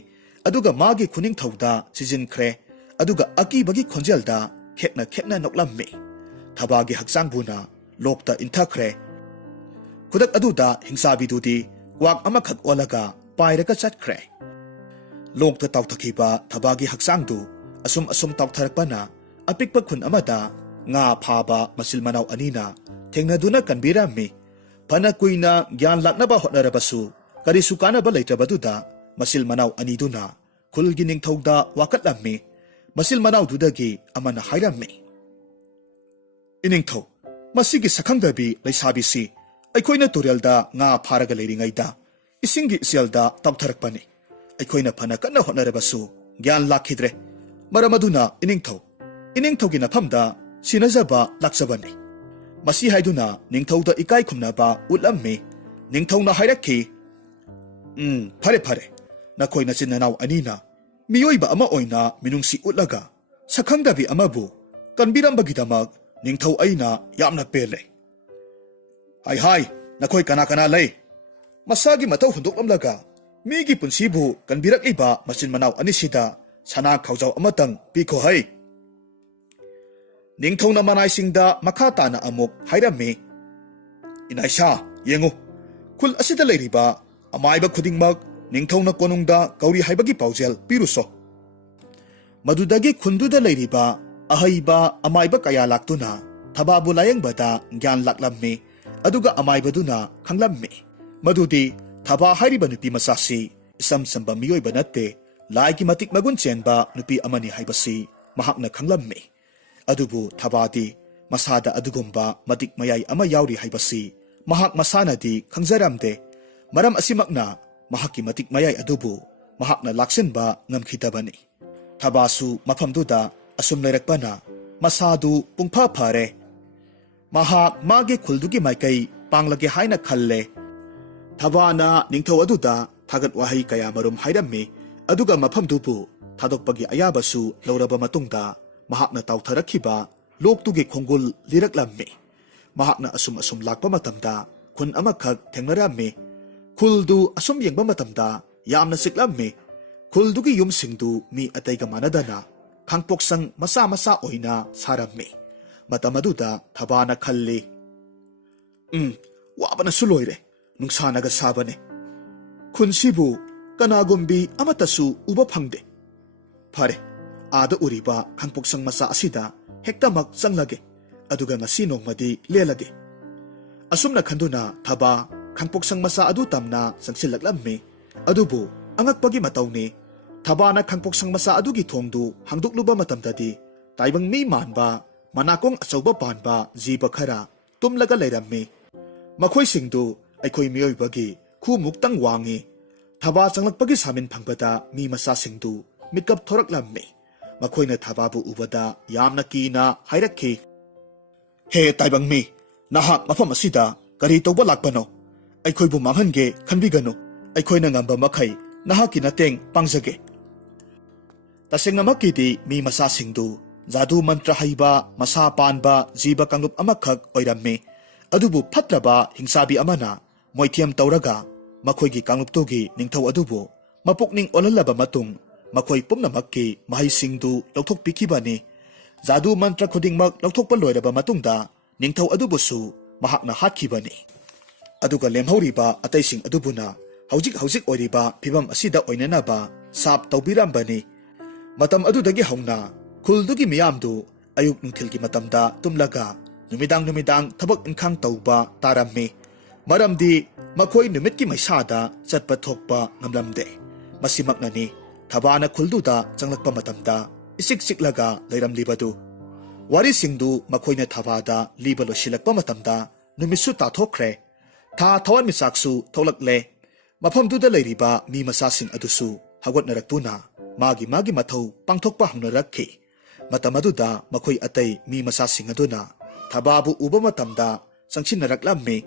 ꯑꯗꯨꯒ ꯃꯥꯒꯤ ꯈꯨꯅꯤꯡꯊꯧꯗ ꯁꯤꯖꯤꯟꯈ꯭ꯔꯦ꯫ ꯑꯗꯨꯒ ꯑꯀꯤꯕꯒꯤ ꯈꯣꯟꯖꯦꯜꯗ ꯈꯦꯛꯅ ꯈꯦꯛꯅ ꯅꯣꯛꯂꯝꯃꯤ꯫ ꯊꯕꯥꯒꯤ ꯍꯛꯆꯥꯡꯕꯨꯅ ꯂꯣꯛꯇ ꯏꯟꯊꯈ꯭ꯔꯦ꯫ ꯈꯨꯗꯛ ꯑꯗꯨꯗ ꯍꯤꯡꯁꯥꯕꯤꯗꯨꯗꯤ ꯀ꯭ꯋꯥꯛ ꯑꯃꯈꯛ ꯑꯣꯜꯂꯒ ꯄꯥꯏꯔꯒ ꯆꯠꯈ꯭ꯔꯦ꯫ ꯂꯣꯛꯇ ꯇꯥꯎꯊꯈꯤꯕ ꯊꯕꯥꯒꯤ ꯍꯛꯆꯥꯡꯗꯨ ꯑꯁꯨꯝ ꯑꯁꯨꯝ ꯇꯥꯎꯊꯔꯛꯄꯅ ꯑꯄꯤꯛꯄ ꯈꯨꯟ ꯑꯃꯗ ꯉꯥ ꯐꯥꯕ ꯃꯆꯤꯜ ꯃꯅꯥꯎ ꯑꯅꯤꯅ ꯊꯦꯡꯅꯗꯨꯅ ꯀꯟꯕꯤꯔꯝꯃꯤ꯫ ꯐꯅ ꯀꯨꯏꯅ ꯒ꯭ꯌꯥꯟ ꯂꯥꯛꯅꯕ ꯍꯣꯠꯅꯔꯕꯁꯨ ꯀꯔꯤꯁꯨ ꯀꯥꯟꯅꯕ ꯂꯩꯇ꯭ꯔꯕꯗꯨꯗ ꯃꯆꯤꯜ ꯃꯅꯥꯎ ꯑꯅꯤꯗꯨꯅ ꯈꯨꯜꯒꯤ ꯅꯤꯡꯊꯧꯗ ꯋꯥꯀꯠꯂꯝꯃꯤ꯫ ꯃꯆꯤꯜ ꯃꯅꯥꯎꯗꯨꯗꯒꯤ ꯑꯃꯅ ꯍꯥꯏꯔꯝꯃꯤ, "ꯏꯅꯤꯡꯊꯧ, ꯃꯁꯤꯒꯤ ꯁꯛꯈꯪꯗꯕꯤ ꯂꯩꯁꯥꯕꯤꯁꯤ ꯑꯩꯈꯣꯏꯅ ꯇꯨꯔꯦꯜꯗ ꯉꯥ ꯐꯥꯔꯒ ꯂꯩꯔꯤꯉꯩꯗ ꯏꯁꯤꯡꯒꯤ ꯏꯆꯦꯜꯗ ꯇꯥꯎꯊꯔꯛꯄꯅꯤ꯫ ꯑꯩꯈꯣꯏꯅ ꯐꯅ ꯀꯟꯅ ꯍꯣꯠꯅꯔꯕꯁꯨ ꯒ꯭ꯌꯥꯟ ꯂꯥꯛꯈꯤꯗ꯭ꯔꯦ꯫ ꯃꯔꯝ ꯑꯗꯨꯅ ꯏꯅꯤꯡꯊꯧꯒꯤ ꯅꯐꯝꯗ ꯁꯤꯟꯅꯖꯕ ꯂꯥꯛꯆꯕꯅꯤ"꯫ ꯃꯁꯤ ꯍꯥꯏꯗꯨꯅ ꯅꯤꯡꯊꯧꯗ ꯏꯀꯥꯏ ꯈꯨꯝꯅꯕ ꯎꯠꯂꯝꯃꯤ꯫ ꯅꯤꯡꯊꯧꯅ ꯍꯥꯏꯔꯛꯈꯤ, "ꯐꯔꯦ ꯐꯔꯦ, ꯅꯈꯣꯏ ꯅꯆꯤꯟ ꯅꯅꯥꯎ ꯑꯅꯤꯅ ꯃꯤꯑꯣꯏꯕ ꯑꯃ ꯑꯣꯏꯅ ꯃꯤꯅꯨꯡꯁꯤ ꯎꯠꯂꯒ ꯁꯛꯈꯪꯗꯕꯤ ꯑꯃꯕꯨ ꯀꯟꯕꯤꯔꯝꯕꯒꯤꯗꯃꯛ ꯅꯤꯡꯊꯧ ꯑꯩꯅ ꯌꯥꯝꯅ ꯄꯦꯜꯂꯦ꯫ ꯍꯥꯏ ꯅꯈꯣꯏ ꯀꯅꯥ ꯀꯅꯥ ꯂꯩ? ꯃꯁꯥꯒꯤ ꯃꯊꯧ ꯍꯨꯟꯗꯣꯛꯂꯝꯂꯒ ꯃꯤꯒꯤ ꯄꯨꯟꯁꯤꯕꯨ ꯀꯟꯕꯤꯔꯛꯂꯤꯕ ꯃꯆꯤꯟ ꯃꯅꯥꯎ ꯑꯅꯤꯁꯤꯗ ꯁꯅꯥ ꯈꯥꯎꯖꯥꯎ ꯑꯃꯇꯪ ꯄꯤꯈꯣ ꯍꯩ꯫ ꯅꯤꯡꯊꯧꯅ ꯃꯅꯥꯏꯁꯤꯡꯗ ꯃꯈꯥ ꯇꯥꯅ ꯑꯃꯨꯛ ꯍꯥꯏꯔꯝꯃꯤ, "ꯏꯅꯥꯏꯁꯥ, ꯌꯦꯡꯉꯨ, ꯈꯨꯜ ꯑꯁꯤꯗ ꯂꯩꯔꯤꯕ ꯑꯃꯥꯏꯕ ꯈꯨꯗꯤꯡꯃꯛ ꯅꯤꯡꯊꯧꯅ ꯀꯣꯅꯨꯡꯗ ꯀꯧꯔꯤ ꯍꯥꯏꯕꯒꯤ ꯄꯥꯎꯖꯦꯜ ꯄꯤꯔꯨꯁꯣ"꯫ ꯃꯗꯨꯗꯒꯤ ꯈꯨꯟꯗꯨꯗ ꯂꯩꯔꯤꯕ ꯑꯍꯩꯕ ꯑꯃꯥꯏꯕ ꯀꯌꯥ ꯂꯥꯛꯇꯨꯅ ꯊꯕꯥꯕꯨ ꯂꯥꯌꯦꯡꯕꯗ ꯒ꯭ꯌꯥꯟ ꯂꯥꯛꯂꯝꯃꯤ꯫ ꯑꯗꯨꯒ ꯑꯃꯥꯏꯕꯗꯨꯅ ꯈꯪꯂꯝꯃꯤ ꯃꯗꯨꯗꯤ ꯊꯕꯥ ꯍꯥꯏꯔꯤꯕ ꯅꯨꯄꯤ ꯃꯆꯥꯁꯤ ꯏꯆꯝ ꯆꯝꯕ ꯃꯤꯑꯣꯏꯕ ꯅꯠꯇꯦ, ꯂꯥꯏꯒꯤ ꯃꯇꯤꯛ ꯃꯒꯨꯟ ꯆꯦꯟꯕ ꯅꯨꯄꯤ ꯑꯃꯅꯤ ꯍꯥꯏꯕꯁꯤ ꯃꯍꯥꯛꯅ ꯈꯪꯂꯝꯃꯤ꯫ ꯑꯗꯨꯕꯨ ꯊꯕꯥꯗꯤ ꯃꯁꯥꯗ ꯑꯗꯨꯒꯨꯝꯕ ꯃꯇꯤꯛ ꯃꯌꯥꯏ ꯑꯃ ꯌꯥꯎꯔꯤ ꯍꯥꯏꯕꯁꯤ ꯃꯍꯥꯛ ꯃꯁꯥꯅꯗꯤ ꯈꯪꯖꯔꯝꯗꯦ꯫ ꯃꯔꯝ ꯑꯁꯤꯃꯛꯅ ꯃꯍꯥꯛꯀꯤ ꯃꯇꯤꯛ ꯃꯌꯥꯏ ꯑꯗꯨꯕꯨ ꯃꯍꯥꯛꯅ ꯂꯥꯛꯁꯤꯟꯕ ꯉꯝꯈꯤꯗꯕꯅꯤ꯫ ꯊꯕꯥꯁꯨ ꯃꯐꯝꯗꯨꯗ ꯑꯁꯨꯝ ꯂꯩꯔꯛꯄꯅ ꯃꯁꯥꯗꯨ ꯄꯨꯡꯐ ꯐꯔꯦ꯫ ꯃꯍꯥꯛ ꯃꯥꯒꯤ ꯈꯨꯜꯗꯨꯒꯤ ꯃꯥꯏꯀꯩ ꯄꯥꯡꯂꯒꯦ ꯍꯥꯏꯅ ꯈꯜꯂꯦ꯫ ꯊꯕꯥꯅ ꯅꯤꯡꯊꯧ ꯑꯗꯨꯗ ꯊꯥꯒꯠ ꯋꯥꯍꯩ ꯀꯌꯥ ꯃꯔꯨꯝ ꯍꯥꯏꯔꯝꯃꯤ꯫ ꯑꯗꯨꯒ ꯃꯐꯝꯗꯨꯕꯨ ꯊꯥꯗꯣꯛꯄꯒꯤ ꯑꯌꯥꯕꯁꯨ ꯂꯧꯔꯕ ꯃꯇꯨꯡꯗ ꯃꯍꯥꯛꯅ ꯇꯥꯎꯊꯔꯛꯈꯤꯕ ꯂꯣꯛꯇꯨꯒꯤ ꯈꯣꯡꯒꯨꯜ ꯂꯤꯔꯛꯂꯝꯃꯤ꯫ ꯃꯍꯥꯛꯅ ꯑꯁꯨꯝ ꯂꯥꯛꯄ ꯃꯇꯝꯗ ꯈꯨꯟ ꯑꯃꯈꯛ ꯊꯦꯡꯅꯔꯝꯃꯤ꯫ ꯈꯨꯜꯗꯨ ꯑꯁꯨꯝ ꯌꯦꯡꯕ ꯃꯇꯝꯗ ꯌꯥꯝꯅ ꯆꯤꯛꯂꯝꯃꯤ꯫ ꯈꯨꯜꯗꯨꯒꯤ ꯌꯨꯝꯁꯤꯡꯗꯨ ꯃꯤ ꯑꯇꯩꯒ ꯃꯥꯟꯅꯗꯅ ꯈꯥꯡꯄꯣꯛꯁꯪ ꯃꯆꯥ ꯃꯆꯥ ꯑꯣꯏꯅ ꯁꯥꯔꯝꯃꯤ꯫ ꯃꯇꯝ ꯑꯗꯨꯗ ꯊꯕꯥꯅ ꯈꯜꯂꯤ, "ꯋꯥꯕꯅꯁꯨ ꯂꯣꯏꯔꯦ, ꯅꯨꯡꯁꯥꯅꯒ ꯁꯥꯕꯅꯦ꯫ ꯈꯨꯟꯁꯤꯕꯨ ꯀꯅꯥꯒꯨꯝꯕꯤ ꯑꯃꯠꯇꯁꯨ ꯎꯕ ꯐꯪꯗꯦ꯫ ꯐꯔꯦ, ꯑꯥꯗ ꯎꯔꯤꯕ ꯈꯥꯡꯄꯣꯛꯁꯪ ꯃꯆꯥ ꯑꯁꯤꯗ ꯍꯦꯛꯇꯃꯛ ꯆꯪꯂꯒꯦ, ꯑꯗꯨꯒ ꯉꯁꯤ ꯅꯣꯡꯃꯗꯤ ꯂꯦꯜꯂꯒꯦ"꯫ ꯑꯁꯨꯝꯅ ꯈꯟꯗꯨꯅ ꯊꯕꯥ ꯈꯥꯡꯄꯣꯛꯁꯪ ꯃꯆꯥ ꯑꯗꯨ ꯇꯝꯅ ꯆꯪꯁꯤꯜꯂꯛꯂꯝꯃꯤ꯫ ꯑꯗꯨꯕꯨ ꯑꯉꯛꯄꯒꯤ ꯃꯇꯧꯅꯤ, ꯊꯕꯥꯅ ꯈꯥꯡꯄꯣꯛꯁꯪ ꯃꯆꯥ ꯑꯗꯨꯒꯤ ꯊꯣꯡꯗꯨ ꯍꯥꯡꯗꯣꯛꯂꯨꯕ ꯃꯇꯝꯗꯗꯤ ꯇꯥꯏꯕꯪ ꯃꯤ ꯃꯥꯟꯕ ꯃꯅꯥꯀꯣꯡ ꯑꯆꯧꯕ ꯄꯥꯟꯕ ꯖꯤꯕ ꯈꯔ ꯇꯨꯝꯂꯒ ꯂꯩꯔꯝꯃꯤ꯫ ꯃꯈꯣꯏꯁꯤꯡꯗꯨ ꯑꯩꯈꯣꯏ ꯃꯤꯑꯣꯏꯕꯒꯤ ꯈꯨꯃꯨꯛꯇꯪ ꯋꯥꯡꯉꯤ꯫ ꯊꯕꯥ ꯆꯪꯂꯛꯄꯒꯤ ꯁꯥꯃꯤꯟ ꯐꯪꯕꯗ ꯃꯤ ꯃꯆꯥꯁꯤꯡꯗꯨ ꯃꯤꯀꯞ ꯊꯣꯔꯛꯂꯝꯃꯤ꯫ ꯃꯈꯣꯏꯅ ꯊꯕꯥꯕꯨ ꯎꯕꯗ ꯌꯥꯝꯅ ꯀꯤꯅ ꯍꯥꯏꯔꯛꯈꯤ, "ꯍꯦ ꯇꯥꯏꯕꯪ ꯃꯤ, ꯅꯍꯥꯛ ꯃꯐꯝ ꯑꯁꯤꯗ ꯀꯔꯤ ꯇꯧꯕ ꯂꯥꯛꯄꯅꯣ? ꯑꯩꯈꯣꯏꯕꯨ ꯃꯥꯡꯍꯟꯒꯦ ꯈꯟꯕꯤꯒꯅꯨ꯫ ꯑꯩꯈꯣꯏꯅ ꯉꯝꯕ ꯃꯈꯩ ꯅꯍꯥꯛꯀꯤ ꯃꯇꯦꯡ ꯄꯥꯡꯖꯒꯦ"꯫ ꯇꯁꯦꯡꯅꯃꯛꯀꯤꯗꯤ ꯃꯤ ꯃꯆꯥꯁꯤꯡꯗꯨ ꯖꯥꯗꯨ ꯃꯟꯇ꯭ꯔ ꯍꯩꯕ ꯃꯁꯥ ꯄꯥꯟꯕ ꯖꯤꯕ ꯀꯥꯡꯂꯨꯞ ꯑꯃꯈꯛ ꯑꯣꯏꯔꯝꯃꯤ꯫ ꯑꯗꯨꯕꯨ ꯐꯠꯇ꯭ꯔꯕ ꯍꯤꯡꯁꯥꯕꯤ ꯑꯃꯅ ꯃꯣꯏꯊꯦꯝ ꯇꯧꯔꯒ ꯃꯈꯣꯏꯒꯤ ꯀꯥꯡꯂꯨꯞꯇꯨꯒꯤ ꯅꯤꯡꯊꯧ ꯑꯗꯨꯕꯨ ꯃꯄꯨꯛꯅꯤꯡ ꯑꯣꯜꯍꯜꯂꯕ ꯃꯇꯨꯡ ꯃꯈꯣꯏ ꯄꯨꯝꯅꯃꯛꯀꯤ ꯃꯍꯩꯁꯤꯡꯗꯨ ꯂꯧꯊꯣꯛꯄꯤꯈꯤꯕꯅꯤ꯫ ꯖꯥꯗꯨ ꯃꯟꯇ꯭ꯔ ꯈꯨꯗꯤꯡꯃꯛ ꯂꯧꯊꯣꯛꯄ ꯂꯣꯏꯔꯕ ꯃꯇꯨꯡꯗ ꯅꯤꯡꯊꯧ ꯑꯗꯨꯕꯨꯁꯨ ꯃꯍꯥꯛꯅ ꯍꯥꯠꯈꯤꯕꯅꯤ꯫ ꯑꯗꯨꯒ ꯂꯦꯝꯍꯧꯔꯤꯕ ꯑꯇꯩꯁꯤꯡ ꯑꯗꯨꯕꯨꯅ ꯍꯧꯖꯤꯛ ꯑꯣꯏꯔꯤꯕ ꯐꯤꯚꯝ ꯑꯁꯤꯗ ꯑꯣꯏꯅꯅꯕ ꯁꯥꯞ ꯇꯧꯕꯤꯔꯝꯕꯅꯤ꯫ ꯃꯇꯝ ꯑꯗꯨꯗꯒꯤ ꯍꯧꯅ ꯈꯨꯜꯗꯨꯒꯤ ꯃꯤꯌꯥꯝꯗꯨ ꯑꯌꯨꯛ ꯅꯨꯡꯊꯤꯜꯒꯤ ꯃꯇꯝꯗ ꯇꯨꯝꯂꯒ ꯅꯨꯃꯤꯗꯥꯡ ꯊꯕꯛ ꯏꯟꯈꯥꯡ ꯇꯧꯕ ꯇꯥꯔꯝꯃꯤ꯫ ꯃꯔꯝꯗꯤ ꯃꯈꯣꯏ ꯅꯨꯃꯤꯠꯀꯤ ꯃꯩꯁꯥꯗ ꯆꯠꯄ ꯊꯣꯛꯄ ꯉꯝꯂꯝꯗꯦ꯫ ꯃꯁꯤꯃꯛꯅꯅꯤ ꯊꯕꯥꯅ ꯈꯨꯜꯗꯨꯗ ꯆꯪꯂꯛꯄ ꯃꯇꯝꯗ ꯏꯆꯤꯛ ꯆꯤꯛꯂꯒ ꯂꯩꯔꯝꯂꯤꯕꯗꯨ꯫ ꯋꯥꯔꯤꯁꯤꯡꯗꯨ ꯃꯈꯣꯏꯅ ꯊꯕꯥꯗ ꯂꯤꯕ ꯂꯣꯏꯁꯤꯜꯂꯛꯄ ꯃꯇꯝꯗ ꯅꯨꯃꯤꯠꯁꯨ ꯇꯥꯊꯣꯛꯈ꯭ꯔꯦ, ꯊꯥ ꯊꯋꯥꯟꯃꯤꯆꯥꯛꯁꯨ ꯊꯣꯛꯂꯛꯂꯦ꯫ ꯃꯐꯝꯗꯨꯗ ꯂꯩꯔꯤꯕ ꯃꯤ ꯃꯆꯥꯁꯤꯡ ꯑꯗꯨꯁꯨ ꯍꯧꯒꯠꯅꯔꯛꯇꯨꯅ ꯃꯥꯒꯤ ꯃꯊꯧ ꯄꯥꯡꯊꯣꯛꯄ ꯍꯧꯅꯔꯛꯈꯤ꯫ ꯃꯇꯝ ꯑꯗꯨꯗ ꯃꯈꯣꯏ ꯑꯇꯩ ꯃꯤ ꯃꯆꯥꯁꯤꯡ ꯑꯗꯨꯅ ꯊꯕꯥꯕꯨ ꯎꯕ ꯃꯇꯝꯗ ꯆꯪꯁꯤꯟꯅꯔꯛꯂꯝꯃꯤ꯫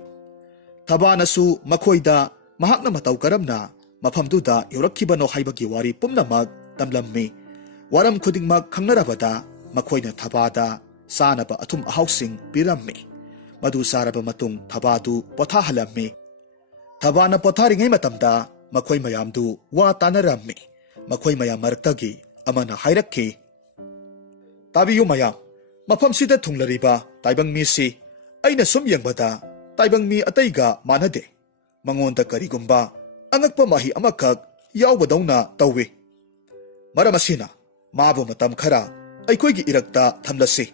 ꯊꯕꯥꯅꯁꯨ ꯃꯈꯣꯏꯗ ꯃꯍꯥꯛꯅ ꯃꯇꯧ ꯀꯔꯝꯅ ꯃꯐꯝꯗꯨꯗ ꯌꯧꯔꯛꯈꯤꯕꯅꯣ ꯍꯥꯏꯕꯒꯤ ꯋꯥꯔꯤ ꯄꯨꯝꯅꯃꯛ ꯇꯝꯂꯝꯃꯤ꯫ ꯋꯥꯔꯝ ꯈꯨꯗꯤꯡꯃꯛ ꯈꯪꯅꯔꯕꯗ ꯃꯈꯣꯏꯅ ꯊꯕꯥꯗ ꯆꯥꯅꯕ ꯑꯊꯨꯝ ꯑꯍꯥꯎꯁꯤꯡ ꯄꯤꯔꯝꯃꯤ꯫ ꯃꯗꯨ ꯆꯥꯔꯕ ꯃꯇꯨꯡ ꯊꯕꯥꯗꯨ ꯄꯣꯊꯥꯍꯜꯂꯝꯃꯤ꯫ ꯊꯕꯥꯅ ꯄꯣꯊꯥꯔꯤꯉꯩ ꯃꯇꯝꯗ ꯃꯈꯣꯏ ꯃꯌꯥꯝꯗꯨ ꯋꯥ ꯇꯥꯅꯔꯝꯃꯤ꯫ ꯃꯈꯣꯏ ꯃꯌꯥꯝ ꯃꯔꯛꯇꯒꯤ ꯑꯃꯅ ꯍꯥꯏꯔꯛꯈꯤ, "ꯇꯥꯕꯤꯌꯨ ꯃꯌꯥꯝ, ꯃꯐꯝꯁꯤꯗ ꯊꯨꯡꯂꯔꯤꯕ ꯇꯥꯏꯕꯪ ꯃꯤꯁꯤ ꯑꯩꯅ ꯁꯨꯝ ꯌꯦꯡꯕꯗ ꯇꯥꯏꯕꯪ ꯃꯤ ꯑꯇꯩꯒ ꯃꯥꯟꯅꯗꯦ꯫ ꯃꯉꯣꯟꯗ ꯀꯔꯤꯒꯨꯝꯕ ꯑꯉꯛꯄ ꯃꯍꯤ ꯑꯃꯈꯛ ꯌꯥꯎꯕꯗꯧꯅ ꯇꯧꯏ꯫ ꯃꯔꯝ ꯑꯁꯤꯅ ꯃꯥꯕꯨ ꯃꯇꯝ ꯈꯔ ꯑꯩꯈꯣꯏꯒꯤ ꯏꯔꯛꯇ ꯊꯝꯂꯁꯤ,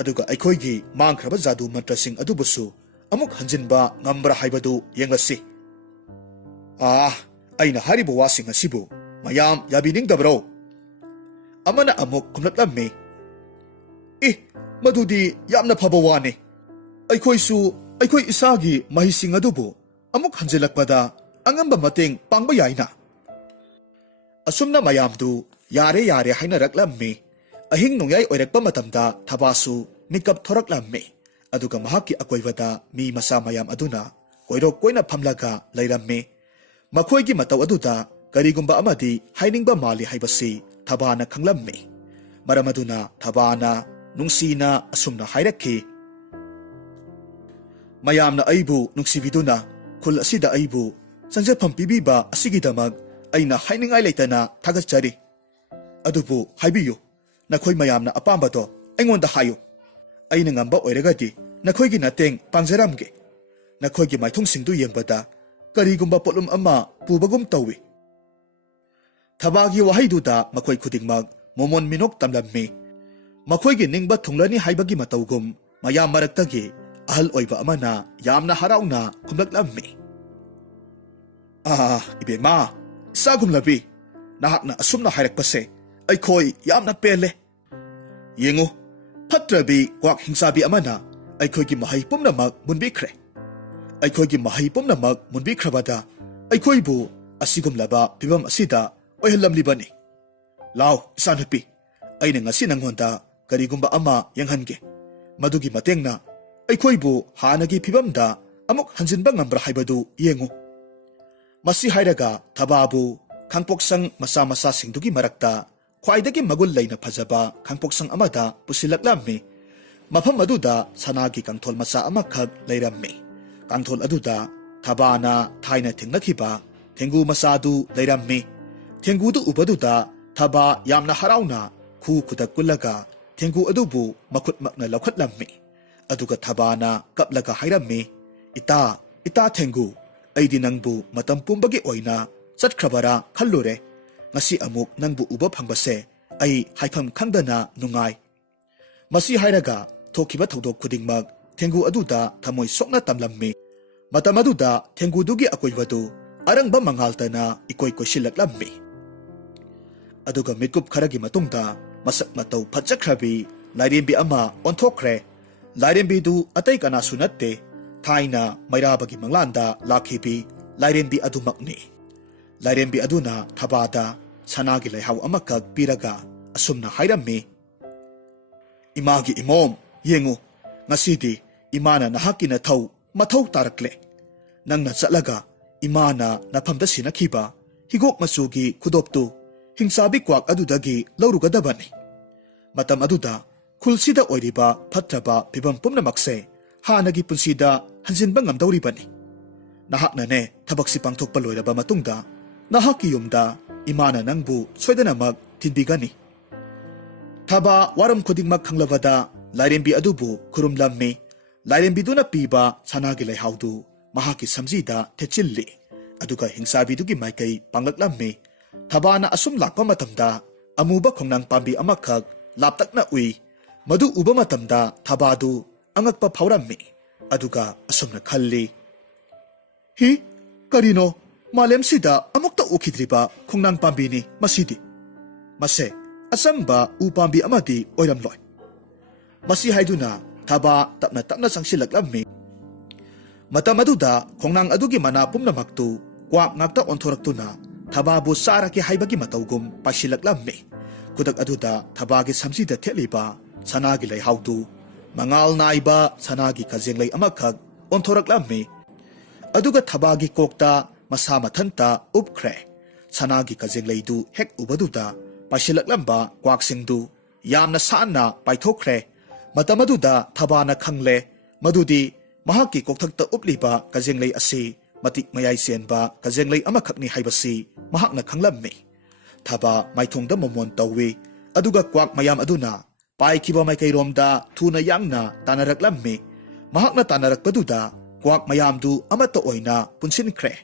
ꯑꯗꯨꯒ ꯑꯩꯈꯣꯏꯒꯤ ꯃꯥꯡꯈ꯭ꯔꯕ ꯖꯥꯗꯨ ꯃꯟꯇ꯭ꯔꯁꯤꯡ ꯑꯗꯨꯕꯨꯁꯨ ꯑꯃꯨꯛ ꯍꯟꯖꯤꯟꯕ ꯉꯝꯕ꯭ꯔꯥ ꯍꯥꯏꯕꯗꯨ ꯌꯦꯡꯂꯁꯤ." ꯑꯩꯅ ꯍꯥꯏꯔꯤꯕ ꯋꯥꯁꯤꯡ ꯑꯁꯤꯕꯨ ꯃꯌꯥꯝ ꯌꯥꯕꯤꯅꯤꯡꯗꯕ꯭ꯔꯣ? ꯑꯃꯅ ꯑꯃꯨꯛ ꯈꯨꯝꯂꯛꯂꯝꯃꯤ, "ꯃꯗꯨꯗꯤ ꯌꯥꯝꯅ ꯐꯕ ꯋꯥꯅꯤ꯫ ꯑꯩꯈꯣꯏꯁꯨ ꯑꯩꯈꯣꯏ ꯏꯁꯥꯒꯤ ꯃꯍꯩꯁꯤꯡ ꯑꯗꯨꯕꯨ ꯑꯃꯨꯛ ꯍꯟꯖꯤꯜꯂꯛꯄꯗ ꯑꯉꯝꯕ ꯃꯇꯦꯡ ꯄꯥꯡꯕ ꯌꯥꯏꯅ." ꯑꯁꯨꯝꯅ ꯃꯌꯥꯝꯗꯨ ꯌꯥꯔꯦ ꯌꯥꯔꯦ ꯍꯥꯏꯅꯔꯛꯂꯝꯃꯤ꯫ ꯑꯍꯤꯡ ꯅꯣꯡꯌꯥꯏ ꯑꯣꯏꯔꯛꯄ ꯃꯇꯝꯗ ꯊꯕꯥꯁꯨ ꯃꯤꯀꯞ ꯊꯣꯔꯛꯂꯝꯃꯤ꯫ ꯑꯗꯨꯒ ꯃꯍꯥꯛꯀꯤ ꯑꯀꯣꯏꯕꯗ ꯃꯤ ꯃꯆꯥ ꯃꯌꯥꯝ ꯑꯗꯨꯅ ꯀꯣꯏꯔꯣꯛ ꯀꯣꯏꯅ ꯐꯝꯂꯒ ꯂꯩꯔꯝꯃꯤ꯫ ꯃꯈꯣꯏꯒꯤ ꯃꯇꯧ ꯑꯗꯨꯗ ꯀꯔꯤꯒꯨꯝꯕ ꯑꯃꯗꯤ ꯍꯥꯏꯅꯤꯡꯕ ꯃꯥꯜꯂꯤ ꯍꯥꯏꯕꯁꯤ ꯊꯕꯥꯅ ꯈꯪꯂꯝꯃꯤ꯫ ꯃꯔꯝ ꯑꯗꯨꯅ ꯊꯕꯥꯅ ꯅꯨꯡꯁꯤꯅ ꯑꯁꯨꯝꯅ ꯍꯥꯏꯔꯛꯈꯤ, "ꯃꯌꯥꯝꯅ ꯑꯩꯕꯨ ꯅꯨꯡꯁꯤꯕꯤꯗꯨꯅ ꯈꯨꯜ ꯑꯁꯤꯗ ꯑꯩꯕꯨ ꯆꯪꯖꯐꯝ ꯄꯤꯕꯤꯕ ꯑꯁꯤꯒꯤꯗꯃꯛ ꯑꯩꯅ ꯍꯥꯏꯅꯤꯡꯉꯥꯏ ꯂꯩꯇꯅ ꯊꯥꯒꯠꯆꯔꯤ꯫ ꯑꯗꯨꯕꯨ ꯍꯥꯏꯕꯤꯌꯨ, ꯅꯈꯣꯏ ꯃꯌꯥꯝꯅ ꯑꯄꯥꯝꯕꯗꯣ ꯑꯩꯉꯣꯟꯗ ꯍꯥꯏꯌꯨ꯫ ꯑꯩꯅ ꯉꯝꯕ ꯑꯣꯏꯔꯒꯗꯤ ꯅꯈꯣꯏꯒꯤ ꯃꯇꯦꯡ ꯄꯥꯡꯖꯔꯝꯒꯦ꯫ ꯅꯈꯣꯏꯒꯤ ꯃꯥꯏꯊꯣꯡꯁꯤꯡꯗꯨ ꯌꯦꯡꯕꯗ ꯀꯔꯤꯒꯨꯝꯕ ꯄꯣꯠꯂꯨꯝ ꯑꯃ ꯄꯨꯕꯒꯨꯝ ꯇꯧꯏ." ꯊꯕꯥꯒꯤ ꯋꯥꯍꯩꯗꯨꯗ ꯃꯈꯣꯏ ꯈꯨꯗꯤꯡꯃꯛ ꯃꯣꯃꯣꯟ ꯃꯤꯅꯣꯛ ꯇꯝꯂꯝꯃꯤ꯫ ꯃꯈꯣꯏꯒꯤ ꯅꯤꯡꯕ ꯊꯨꯡꯂꯅꯤ ꯍꯥꯏꯕꯒꯤ ꯃꯇꯧꯒꯨꯝ ꯃꯌꯥꯝ ꯃꯔꯛꯇꯒꯤ ꯑꯍꯜ ꯑꯣꯏꯕ ꯑꯃꯅ ꯌꯥꯝꯅ ꯍꯔꯥꯎꯅ ꯈꯨꯝꯂꯛꯂꯝꯃꯤ, "ꯏꯕꯦꯝꯃ, ꯏꯆꯥꯒꯨꯝꯂꯕꯤ, ꯅꯍꯥꯛꯅ ꯑꯁꯨꯝꯅ ꯍꯥꯏꯔꯛꯄꯁꯦ ꯑꯩꯈꯣꯏ ꯌꯥꯝꯅ ꯄꯦꯜꯂꯦ꯫ ꯌꯦꯡꯉꯨ, ꯐꯠꯇ꯭ꯔꯕꯤ ꯀ꯭ꯋꯥꯛ ꯍꯤꯡꯆꯥꯕꯤ ꯑꯃꯅ ꯑꯩꯈꯣꯏꯒꯤ ꯃꯍꯩ ꯄꯨꯝꯅꯃꯛ ꯃꯨꯟꯕꯤꯈ꯭ꯔꯦ꯫ ꯑꯩꯈꯣꯏꯒꯤ ꯃꯍꯩ ꯄꯨꯝꯅꯃꯛ ꯃꯨꯟꯕꯤꯈ꯭ꯔꯕꯗ ꯑꯩꯈꯣꯏꯕꯨ ꯑꯁꯤꯒꯨꯝꯂꯕ ꯐꯤꯚꯝ ꯑꯁꯤꯗ ꯑꯣꯏꯍꯜꯂꯝꯂꯤꯕꯅꯤ꯫ ꯂꯥꯎ ꯏꯆꯥꯅꯨꯄꯤ, ꯑꯩꯅ ꯉꯁꯤ ꯅꯪꯉꯣꯟꯗ ꯀꯔꯤꯒꯨꯝꯕ ꯑꯃ ꯌꯦꯡꯍꯟꯒꯦ꯫ ꯃꯗꯨꯒꯤ ꯃꯇꯦꯡꯅ ꯑꯩꯈꯣꯏꯕꯨ ꯍꯥꯟꯅꯒꯤ ꯐꯤꯚꯝꯗ ꯑꯃꯨꯛ ꯍꯟꯖꯤꯟꯕ ꯉꯝꯕ꯭ꯔꯥ ꯍꯥꯏꯕꯗꯨ ꯌꯦꯡꯉꯨ." ꯃꯁꯤ ꯍꯥꯏꯔꯒ ꯊꯕꯥꯕꯨ ꯈꯥꯡꯄꯣꯛꯁꯪ ꯃꯆꯥ ꯃꯆꯥꯁꯤꯡꯗꯨꯒꯤ ꯃꯔꯛꯇ ꯈ꯭ꯋꯥꯏꯗꯒꯤ ꯃꯒꯨꯟ ꯂꯩꯅ ꯐꯖꯕ ꯈꯥꯡꯄꯣꯛꯁꯪ ꯑꯃꯗ ꯄꯨꯁꯤꯜꯂꯛꯂꯝꯃꯤ꯫ ꯃꯐꯝ ꯑꯗꯨꯗ ꯁꯅꯥꯒꯤ ꯀꯥꯡꯊꯣꯜ ꯃꯆꯥ ꯑꯃꯈꯛ ꯂꯩꯔꯝꯃꯤ꯫ ꯀꯥꯡꯊꯣꯜ ꯑꯗꯨꯗ ꯊꯕꯥꯅ ꯊꯥꯏꯅ ꯊꯦꯡꯅꯈꯤꯕ ꯊꯦꯡꯒꯨ ꯃꯆꯥꯗꯨ ꯂꯩꯔꯝꯃꯤ꯫ ꯊꯦꯡꯒꯨꯗꯨ ꯎꯕꯗꯨꯗ ꯊꯕꯥ ꯌꯥꯝꯅ ꯍꯔꯥꯎꯅ ꯈꯨ ꯈꯨꯗꯛ ꯀꯨꯜꯂꯒ ꯊꯦꯡꯒꯨ ꯑꯗꯨꯕꯨ ꯃꯈꯨꯠꯃꯛꯅ ꯂꯧꯈꯠꯂꯝꯃꯤ꯫ ꯑꯗꯨꯒ ꯊꯕꯥꯅ ꯀꯞꯂꯒ ꯍꯥꯏꯔꯝꯃꯤ, "ꯏꯇꯥ ꯊꯦꯡꯒꯨ, ꯑꯩꯗꯤ ꯅꯪꯕꯨ ꯃꯇꯝ ꯄꯨꯝꯕꯒꯤ ꯑꯣꯏꯅ ꯆꯠꯈ꯭ꯔꯕꯔꯥ ꯈꯜꯂꯨꯔꯦ꯫ ꯉꯁꯤ ꯑꯃꯨꯛ ꯅꯪꯕꯨ ꯎꯕ ꯐꯪꯕꯁꯦ ꯑꯩ ꯍꯥꯏꯐꯝ ꯈꯪꯗꯅ ꯅꯨꯡꯉꯥꯏ." ꯃꯁꯤ ꯍꯥꯏꯔꯒ ꯊꯣꯛꯈꯤꯕ ꯊꯧꯗꯣꯛ ꯈꯨꯗꯤꯡꯃꯛ ꯊꯦꯡꯒꯨ ꯑꯗꯨꯗ ꯊꯃꯣꯏ ꯁꯣꯛꯅ ꯇꯝꯂꯝꯃꯤ꯫ ꯃꯇꯝ ꯑꯗꯨꯗ ꯊꯦꯡꯒꯨꯗꯨꯒꯤ ꯑꯀꯣꯏꯕꯗꯨ ꯑꯔꯪꯕ ꯃꯉꯥꯜꯇꯅ ꯏꯀꯣꯏ ꯀꯣꯏꯁꯤꯜꯂꯛꯂꯝꯃꯤ꯫ ꯑꯗꯨꯒ ꯃꯤꯠꯀꯨꯞ ꯈꯔꯒꯤ ꯃꯇꯨꯡꯗ ꯃꯁꯛ ꯃꯇꯧ ꯐꯖꯈ꯭ꯔꯕꯤ ꯂꯥꯏꯔꯦꯝꯕꯤ ꯑꯃ ꯑꯣꯟꯊꯣꯛꯈ꯭ꯔꯦ꯫ ꯂꯥꯏꯔꯦꯝꯕꯤꯗꯨ ꯑꯇꯩ ꯀꯅꯥꯁꯨ ꯅꯠꯇꯦ, ꯊꯥꯏꯅ ꯃꯩꯔꯥꯕꯒꯤ ꯃꯪꯂꯥꯟꯗ ꯂꯥꯛꯈꯤꯕꯤ ꯂꯥꯏꯔꯦꯝꯕꯤ ꯑꯗꯨꯃꯛꯅꯤ꯫ ꯂꯥꯏꯔꯦꯝꯕꯤ ꯑꯗꯨꯅ ꯊꯕꯥꯗ ꯁꯅꯥꯒꯤ ꯂꯩꯍꯥꯎ ꯑꯃꯈꯛ ꯄꯤꯔꯒ ꯑꯁꯨꯝꯅ ꯍꯥꯏꯔꯝꯃꯤ, "ꯏꯃꯥꯒꯤ ꯏꯃꯣꯝ, ꯌꯦꯡꯉꯨ, ꯉꯁꯤꯗꯤ ꯏꯃꯥꯅ ꯅꯍꯥꯛꯀꯤ ꯃꯊꯧ ꯇꯥꯔꯛꯂꯦ꯫ ꯅꯪꯅ ꯆꯠꯂꯒ ꯏꯃꯥꯅ ꯅꯐꯝꯗ ꯁꯤꯟꯅꯈꯤꯕ ꯍꯤꯒꯣꯛ ꯃꯆꯨꯒꯤ ꯈꯨꯗꯣꯞꯇꯨ ꯍꯤꯡꯆꯥꯕꯤ ꯀ꯭ꯋꯥꯛ ꯑꯗꯨꯗꯒꯤ ꯂꯧꯔꯨꯒꯗꯕꯅꯤ꯫ ꯃꯇꯝ ꯑꯗꯨꯗ ꯈꯨꯜꯁꯤꯗ ꯑꯣꯏꯔꯤꯕ ꯐꯠꯇ꯭ꯔꯕ ꯐꯤꯚꯝ ꯄꯨꯝꯅꯃꯛꯁꯦ ꯍꯥꯟꯅꯒꯤ ꯄꯨꯟꯁꯤꯗ ꯍꯟꯖꯤꯟꯕ ꯉꯝꯗꯧꯔꯤꯕꯅꯤ꯫ ꯅꯍꯥꯛꯅꯅꯦ ꯊꯕꯛꯁꯤ ꯄꯥꯡꯊꯣꯛꯄ ꯂꯣꯏꯔꯕ ꯃꯇꯨꯡꯗ ꯅꯍꯥꯛꯀꯤ ꯌꯨꯝꯗ ꯏꯃꯥꯅ ꯅꯪꯕꯨ ꯁꯣꯏꯗꯅꯃꯛ ꯊꯤꯟꯕꯤꯒꯅꯤ." ꯊꯕꯥ ꯋꯥꯔꯝ ꯈꯨꯗꯤꯡꯃꯛ ꯈꯪꯂꯕꯗ ꯂꯥꯏꯔꯦꯝꯕꯤ ꯑꯗꯨꯕꯨ ꯈꯨꯔꯨꯝꯂꯝꯃꯤ꯫ ꯂꯥꯏꯔꯦꯝꯕꯤꯗꯨꯅ ꯄꯤꯕ ꯁꯅꯥꯒꯤ ꯂꯩꯍꯥꯎꯗꯨ ꯃꯍꯥꯛꯀꯤ ꯁꯝꯖꯤꯗ ꯊꯦꯠꯆꯤꯜꯂꯤ꯫ ꯑꯗꯨꯒ ꯍꯤꯡꯆꯥꯕꯤꯗꯨꯒꯤ ꯃꯥꯏꯀꯩ ꯄꯥꯡꯂꯛꯂꯝꯃꯤ꯫ ꯊꯕꯥꯅ ꯑꯁꯨꯝ ꯂꯥꯛꯄ ꯃꯇꯝꯗ ꯑꯃꯨꯕ ꯈꯣꯡꯅꯥꯡ ꯄꯥꯝꯕꯤ ꯑꯃꯈꯛ ꯂꯥꯞꯇꯛꯅ ꯎꯏ꯫ ꯃꯗꯨ ꯎꯕ ꯃꯇꯝꯗ ꯊꯕꯥꯗꯨ ꯑꯉꯛꯄ ꯐꯥꯎꯔꯝꯃꯤ꯫ ꯑꯗꯨꯒ ꯑꯁꯨꯝꯅ ꯈꯜꯂꯤ, ꯀꯔꯤꯅꯣ ꯃꯥꯂꯦꯝꯁꯤꯗ ꯑꯃꯨꯛꯇ ꯎꯈꯤꯗ꯭ꯔꯤꯕ ꯈꯣꯡꯅꯥꯡ ꯄꯥꯝꯕꯤꯅꯤ ꯃꯁꯤꯗꯤ ꯃꯁꯦ ꯑꯆꯝꯕ ꯎ ꯄꯥꯝꯕꯤ ꯑꯃꯗꯤ ꯑꯣꯏꯔꯝꯂꯣꯏ ꯃꯁꯤ ꯍꯥꯏꯗꯨꯅ ꯊꯕꯥ ꯇꯞꯅ ꯇꯞꯅ ꯆꯪꯁꯤꯜꯂꯛꯂꯝꯃꯤ ꯃꯇꯝ ꯑꯗꯨꯗ ꯈꯣꯡꯅꯥꯡ ꯑꯗꯨꯒꯤ ꯃꯅꯥ ꯄꯨꯝꯅꯃꯛꯇꯨ ꯀ꯭ꯋꯥꯛ ꯉꯥꯛꯇ ꯑꯣꯟꯊꯣꯔꯛꯇꯨꯅ ꯊꯕꯥꯕꯨ ꯆꯥꯔꯒꯦ ꯍꯥꯏꯕꯒꯤ ꯃꯇꯧꯒꯨꯝ ꯄꯥꯏꯁꯤꯜꯂꯛꯂꯝꯃꯤ ꯈꯨꯗꯛ ꯑꯗꯨꯗ ꯊꯕꯥꯒꯤ ꯁꯝꯁꯤꯗ ꯊꯦꯠꯂꯤꯕ ꯁꯅꯥꯒꯤ ꯂꯩꯍꯥꯎꯗꯨ ꯃꯉꯥꯜ ꯅꯥꯏꯕ ꯁꯅꯥꯒꯤ ꯈꯖꯦꯡꯂꯩ ꯑꯃꯈꯛ ꯑꯣꯟꯊꯣꯔꯛꯂꯝꯃꯤ ꯑꯗꯨꯒ ꯊꯕꯥꯒꯤ ꯀꯣꯛꯇ ꯃꯁꯥ ꯃꯊꯟꯇ ꯎꯞꯈ꯭ꯔꯦ ꯁꯅꯥꯒꯤ ꯈꯖꯦꯡꯂꯩꯗꯨ ꯍꯦꯛ ꯎꯕꯗꯨꯗ ꯄꯥꯏꯁꯤꯜꯂꯛꯂꯝꯕ ꯀ꯭ꯋꯥꯛꯁꯤꯡꯗꯨ ꯌꯥꯝꯅ ꯁꯥꯟꯅ ꯄꯥꯏꯊꯣꯛꯈ꯭ꯔꯦ ꯃꯇꯝ ꯑꯗꯨꯗ ꯊꯕꯥꯅ ꯈꯪꯂꯦ ꯃꯗꯨꯗꯤ ꯃꯍꯥꯛꯀꯤ ꯀꯣꯛꯊꯛꯇ ꯎꯞꯂꯤꯕ ꯀꯖꯦꯡꯂꯩ ꯑꯁꯤ ꯃꯇꯤꯛ ꯃꯌꯥꯏ ꯆꯦꯟꯕ ꯀꯖꯦꯡꯂꯩ ꯑꯃꯈꯛꯅꯤ ꯍꯥꯏꯕꯁꯤ ꯃꯍꯥꯛꯅ ꯈꯪꯂꯝꯃꯤ ꯊꯕꯥ ꯃꯥꯏꯊꯣꯡꯗ ꯃꯣꯃꯣꯟ ꯇꯧꯏ ꯑꯗꯨꯒ ꯀ꯭ꯋꯥꯛ ꯃꯌꯥꯝ ꯑꯗꯨꯅ ꯄꯥꯏꯈꯤꯕ ꯃꯥꯏꯀꯩꯔꯣꯝꯗ ꯊꯨꯅ ꯌꯥꯡꯅ ꯇꯥꯟꯅꯔꯛꯂꯝꯃꯤ ꯃꯍꯥꯛꯅ ꯇꯥꯟꯅꯔꯛꯄꯗꯨꯗ ꯀ꯭ꯋꯥꯛ ꯃꯌꯥꯝꯗꯨ ꯑꯃꯠꯇ ꯑꯣꯏꯅ ꯄꯨꯟꯁꯤꯟꯈ꯭ꯔꯦ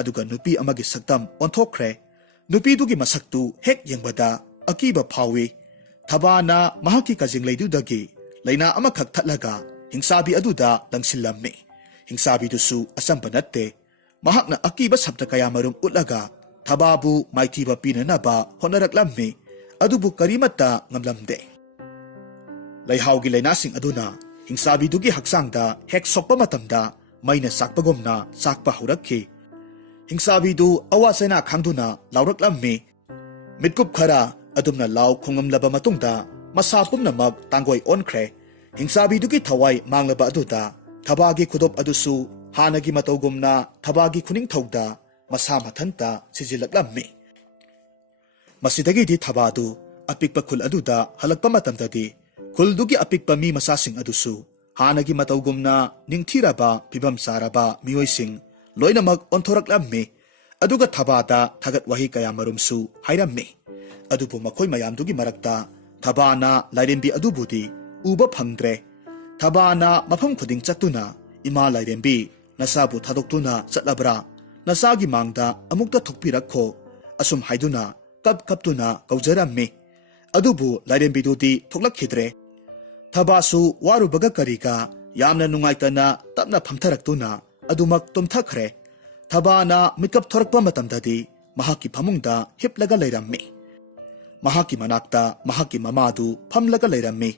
ꯑꯗꯨꯒ ꯅꯨꯄꯤ ꯑꯃꯒꯤ ꯁꯛꯇꯝ ꯑꯣꯟꯊꯣꯛꯈ꯭ꯔꯦ ꯅꯨꯄꯤꯗꯨꯒꯤ ꯃꯁꯛꯇꯨ ꯍꯦꯛ ꯌꯦꯡꯕꯗ ꯑꯀꯤꯕ ꯐꯥꯎꯏ ꯊꯕꯥꯅ ꯃꯍꯥꯛꯀꯤ ꯀꯖꯦꯡꯂꯩꯗꯨꯗꯒꯤ ꯂꯩꯅꯥ ꯑꯃꯈꯛ ꯊꯠꯂꯒ ꯍꯤꯡꯁꯥꯕꯤ ꯑꯗꯨꯗ ꯂꯪꯁꯤꯜꯂꯝꯃꯤ ꯍꯤꯡꯁꯥꯕꯤꯗꯨꯁꯨ ꯑꯆꯝꯕ ꯅꯠꯇꯦ ꯃꯍꯥꯛꯅ ꯑꯀꯤꯕ ꯁꯞꯇ ꯀꯌꯥꯃꯔꯨꯝ ꯎꯠꯂꯒ ꯊꯕꯥꯕꯨ ꯃꯥꯏꯊꯤꯕ ꯄꯤꯅꯅꯕ ꯍꯣꯠꯅꯔꯛꯂꯝꯃꯤ ꯑꯗꯨꯕꯨ ꯀꯔꯤꯃꯠꯇ ꯉꯝꯂꯝꯗꯦ ꯂꯩꯍꯥꯎꯒꯤ ꯂꯩꯅꯥꯁꯤꯡ ꯑꯗꯨꯅ ꯍꯤꯡꯁꯥꯕꯤꯗꯨꯒꯤ ꯍꯛꯆꯥꯡꯗ ꯍꯦꯛ ꯁꯣꯛꯄ ꯃꯇꯝꯗ ꯃꯩꯅ ꯆꯥꯛꯄꯒꯨꯝꯅ ꯆꯥꯛꯄ ꯍꯧꯔꯛꯈꯤ ꯍꯤꯡꯁꯥꯕꯤꯗꯨ ꯑꯋꯥ ꯆꯩꯅꯥ ꯈꯥꯡꯗꯨꯅ ꯂꯥꯎꯔꯛꯂꯝꯃꯤ ꯃꯤꯠꯀꯨꯞ ꯈꯔ ꯑꯗꯨꯝꯅ ꯂꯥꯎ ꯈꯣꯡꯉꯝꯂꯕ ꯃꯇꯨꯡꯗ ꯃꯁꯥ ꯄꯨꯝꯅꯃꯛ ꯇꯥꯡꯒꯣꯏ ꯑꯣꯟꯈ꯭ꯔꯦ ꯍꯤꯡꯁꯥꯕꯤꯗꯨꯒꯤ ꯊꯋꯥꯏ ꯃꯥꯡꯂꯕ ꯑꯗꯨꯗ ꯊꯕꯥꯒꯤ ꯈꯨꯗꯣꯞ ꯑꯗꯨꯁꯨ ꯍꯥꯟꯅꯒꯤ ꯃꯇꯧꯒꯨꯝꯅ ꯊꯕꯥꯒꯤ ꯈꯨꯅꯤꯡꯊꯧꯗ ꯃꯁꯥ ꯃꯊꯟꯇ ꯁꯤꯖꯤꯜꯂꯛꯂꯝꯃꯤ ꯃꯁꯤꯗꯒꯤꯗꯤ ꯊꯕꯥꯗꯨ ꯑꯄꯤꯛꯄ ꯈꯨꯜ ꯑꯗꯨꯗ ꯍꯜꯂꯛꯄ ꯃꯇꯝꯗꯗꯤ ꯈꯨꯜꯗꯨꯒꯤ ꯑꯄꯤꯛꯄ ꯃꯤ ꯃꯆꯥꯁꯤꯡ ꯑꯗꯨꯁꯨ ꯍꯥꯟꯅꯒꯤ ꯃꯇꯧꯒꯨꯝꯅ ꯅꯤꯡꯊꯤꯔꯕ ꯐꯤꯕꯝ ꯆꯥꯔꯕ ꯃꯤꯑꯣꯏꯁꯤꯡ ꯂꯣꯏꯅꯃꯛ ꯑꯣꯟꯊꯣꯔꯛꯂꯝꯃꯤ ꯑꯗꯨꯒ ꯊꯕꯥꯗ ꯊꯥꯒꯠ ꯋꯥꯍꯩ ꯀꯌꯥꯃꯔꯨꯝꯁꯨ ꯍꯥꯏꯔꯝꯃꯤ ꯑꯗꯨꯕꯨ ꯃꯈꯣꯏ ꯃꯌꯥꯝꯗꯨꯒꯤ ꯃꯔꯛꯇ ꯊꯕꯥꯅ ꯂꯥꯏꯔꯦꯝꯕꯤ ꯑꯗꯨꯕꯨꯗꯤ ꯎꯕ ꯐꯪꯗ꯭ꯔꯦ ꯊꯕꯥꯅ ꯃꯐꯝ ꯈꯨꯗꯤꯡ ꯆꯠꯇꯨꯅ ꯏꯃꯥ ꯂꯥꯏꯔꯦꯝꯕꯤ ꯅꯆꯥꯕꯨ ꯊꯥꯗꯣꯛꯇꯨꯅ ꯆꯠꯂꯕ꯭ꯔꯥ ꯅꯆꯥꯒꯤ ꯃꯥꯡꯗ ꯑꯃꯨꯛꯇ ꯊꯣꯛꯄꯤꯔꯛꯈꯣ ꯑꯁꯨꯝ ꯍꯥꯏꯗꯨꯅ ꯀꯞꯇꯨꯅ ꯀꯧꯖꯔꯝꯃꯤ ꯑꯗꯨꯕꯨ ꯂꯥꯏꯔꯦꯝꯕꯤꯗꯨꯗꯤ ꯊꯣꯛꯂꯛꯈꯤꯗ꯭ꯔꯦ ꯊꯕꯥꯁꯨ ꯋꯥꯔꯨꯕꯒ ꯀꯔꯤꯒ ꯌꯥꯝꯅ ꯅꯨꯡꯉꯥꯏꯇꯅ ꯇꯞꯅ ꯐꯝꯊꯔꯛꯇꯨꯅ ꯑꯗꯨꯃꯛ ꯇꯨꯝꯊꯈ꯭ꯔꯦ ꯊꯕꯥꯅ ꯃꯤꯀꯞ ꯊꯣꯔꯛꯄ ꯃꯇꯝꯗꯗꯤ ꯃꯍꯥꯛꯀꯤ ꯐꯃꯨꯡꯗ ꯍꯤꯞꯂꯒ ꯂꯩꯔꯝꯃꯤ ꯃꯍꯥꯛꯀꯤ ꯃꯅꯥꯛꯇ ꯃꯍꯥꯛꯀꯤ ꯃꯃꯥꯗꯨ ꯐꯝꯂꯒ ꯂꯩꯔꯝꯃꯤ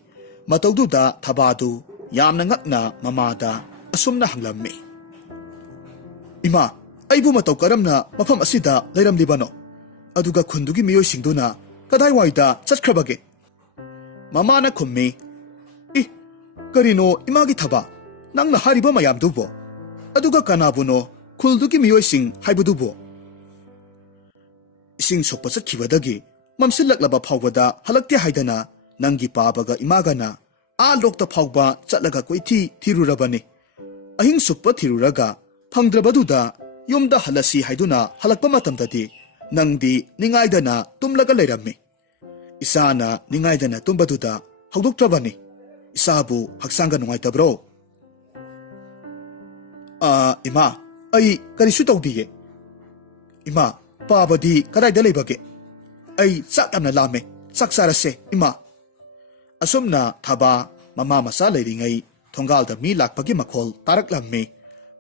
ꯃꯇꯧꯗꯨꯗ ꯊꯕꯥꯗꯨ ꯌꯥꯝꯅ ꯉꯛꯅ ꯃꯃꯥꯗ ꯑꯁꯨꯝꯅ ꯍꯪꯂꯝꯃꯤ ꯏꯃꯥ ꯑꯩꯕꯨ ꯃꯇꯧ ꯀꯔꯝꯅ ꯃꯐꯝ ꯑꯁꯤꯗ ꯂꯩꯔꯝꯂꯤꯕꯅꯣ ꯑꯗꯨꯒ ꯈꯨꯟꯗꯨꯒꯤ ꯃꯤꯑꯣꯏꯁꯤꯡꯗꯨꯅ ꯀꯗꯥꯏꯋꯥꯏꯗ ꯆꯠꯈ꯭ꯔꯕꯒꯦ ꯃꯃꯥꯅ ꯈꯨꯝꯃꯤ ꯀꯔꯤꯅꯣ ꯏꯃꯥꯒꯤ ꯊꯕꯥ ꯅꯪꯅ ꯍꯥꯏꯔꯤꯕ ꯃꯌꯥꯝꯗꯨꯕꯣ ꯑꯗꯨꯒ ꯀꯅꯥꯕꯨꯅꯣ ꯈꯨꯜꯗꯨꯒꯤ ꯃꯤꯑꯣꯏꯁꯤꯡ ꯍꯥꯏꯕꯗꯨꯕꯣ ꯏꯁꯤꯡ ꯁꯣꯛꯄ ꯆꯠꯈꯤꯕꯗꯒꯤ ꯃꯝꯁꯤꯜꯂꯛꯂꯕ ꯐꯥꯎꯕꯗ ꯍꯜꯂꯛꯇꯦ ꯍꯥꯏꯗꯅ ꯅꯪꯒꯤ ꯄꯥꯕꯒ ꯏꯃꯥꯒꯅ ꯂꯣꯛꯇ ꯐꯥꯎꯕ ꯆꯠꯂꯒ ꯀꯣꯏꯊꯤ ꯊꯤꯔꯨꯔꯕꯅꯤ ꯑꯍꯤꯡ ꯁꯨꯞꯄ ꯊꯤꯔꯨꯔꯒ ꯐꯪꯗ꯭ꯔꯕꯗꯨꯗ ꯌꯨꯝꯗ ꯍꯜꯂꯁꯤ ꯍꯥꯏꯗꯨꯅ ꯍꯜꯂꯛꯄ ꯃꯇꯝꯗꯗꯤ ꯅꯪꯗꯤ ꯅꯤꯡꯉꯥꯏꯗꯅ ꯇꯨꯝꯂꯒ ꯂꯩꯔꯝꯃꯤ ꯏꯁꯥꯅ ꯅꯤꯡꯉꯥꯏꯗꯅ ꯇꯨꯝꯕꯗꯨꯗ ꯍꯧꯗꯣꯛꯇ꯭ꯔꯕꯅꯤ ꯏꯁꯥꯕꯨ ꯍꯛꯆꯥꯡꯒ ꯅꯨꯡꯉꯥꯏꯇꯕ꯭ꯔꯣ ꯏꯃꯥ ꯑꯩ ꯀꯔꯤꯁꯨ ꯇꯧꯗꯤꯌꯦ ꯏꯃꯥ ꯄꯥꯕꯗꯤ ꯀꯗꯥꯏꯗ ꯂꯩꯕꯒꯦ ꯑꯩ ꯆꯥꯛ ꯌꯥꯝꯅ ꯂꯥꯝꯃꯦ ꯆꯥꯛ ꯆꯥꯔꯁꯦ ꯏꯃꯥ ꯑꯁꯨꯝꯅ ꯊꯕꯥ ꯃꯃꯥ ꯃꯆꯥ ꯂꯩꯔꯤꯉꯩ ꯊꯣꯡꯒꯥꯜꯗ ꯃꯤ ꯂꯥꯛꯄꯒꯤ ꯃꯈꯣꯜ ꯇꯥꯔꯛꯂꯝꯃꯤ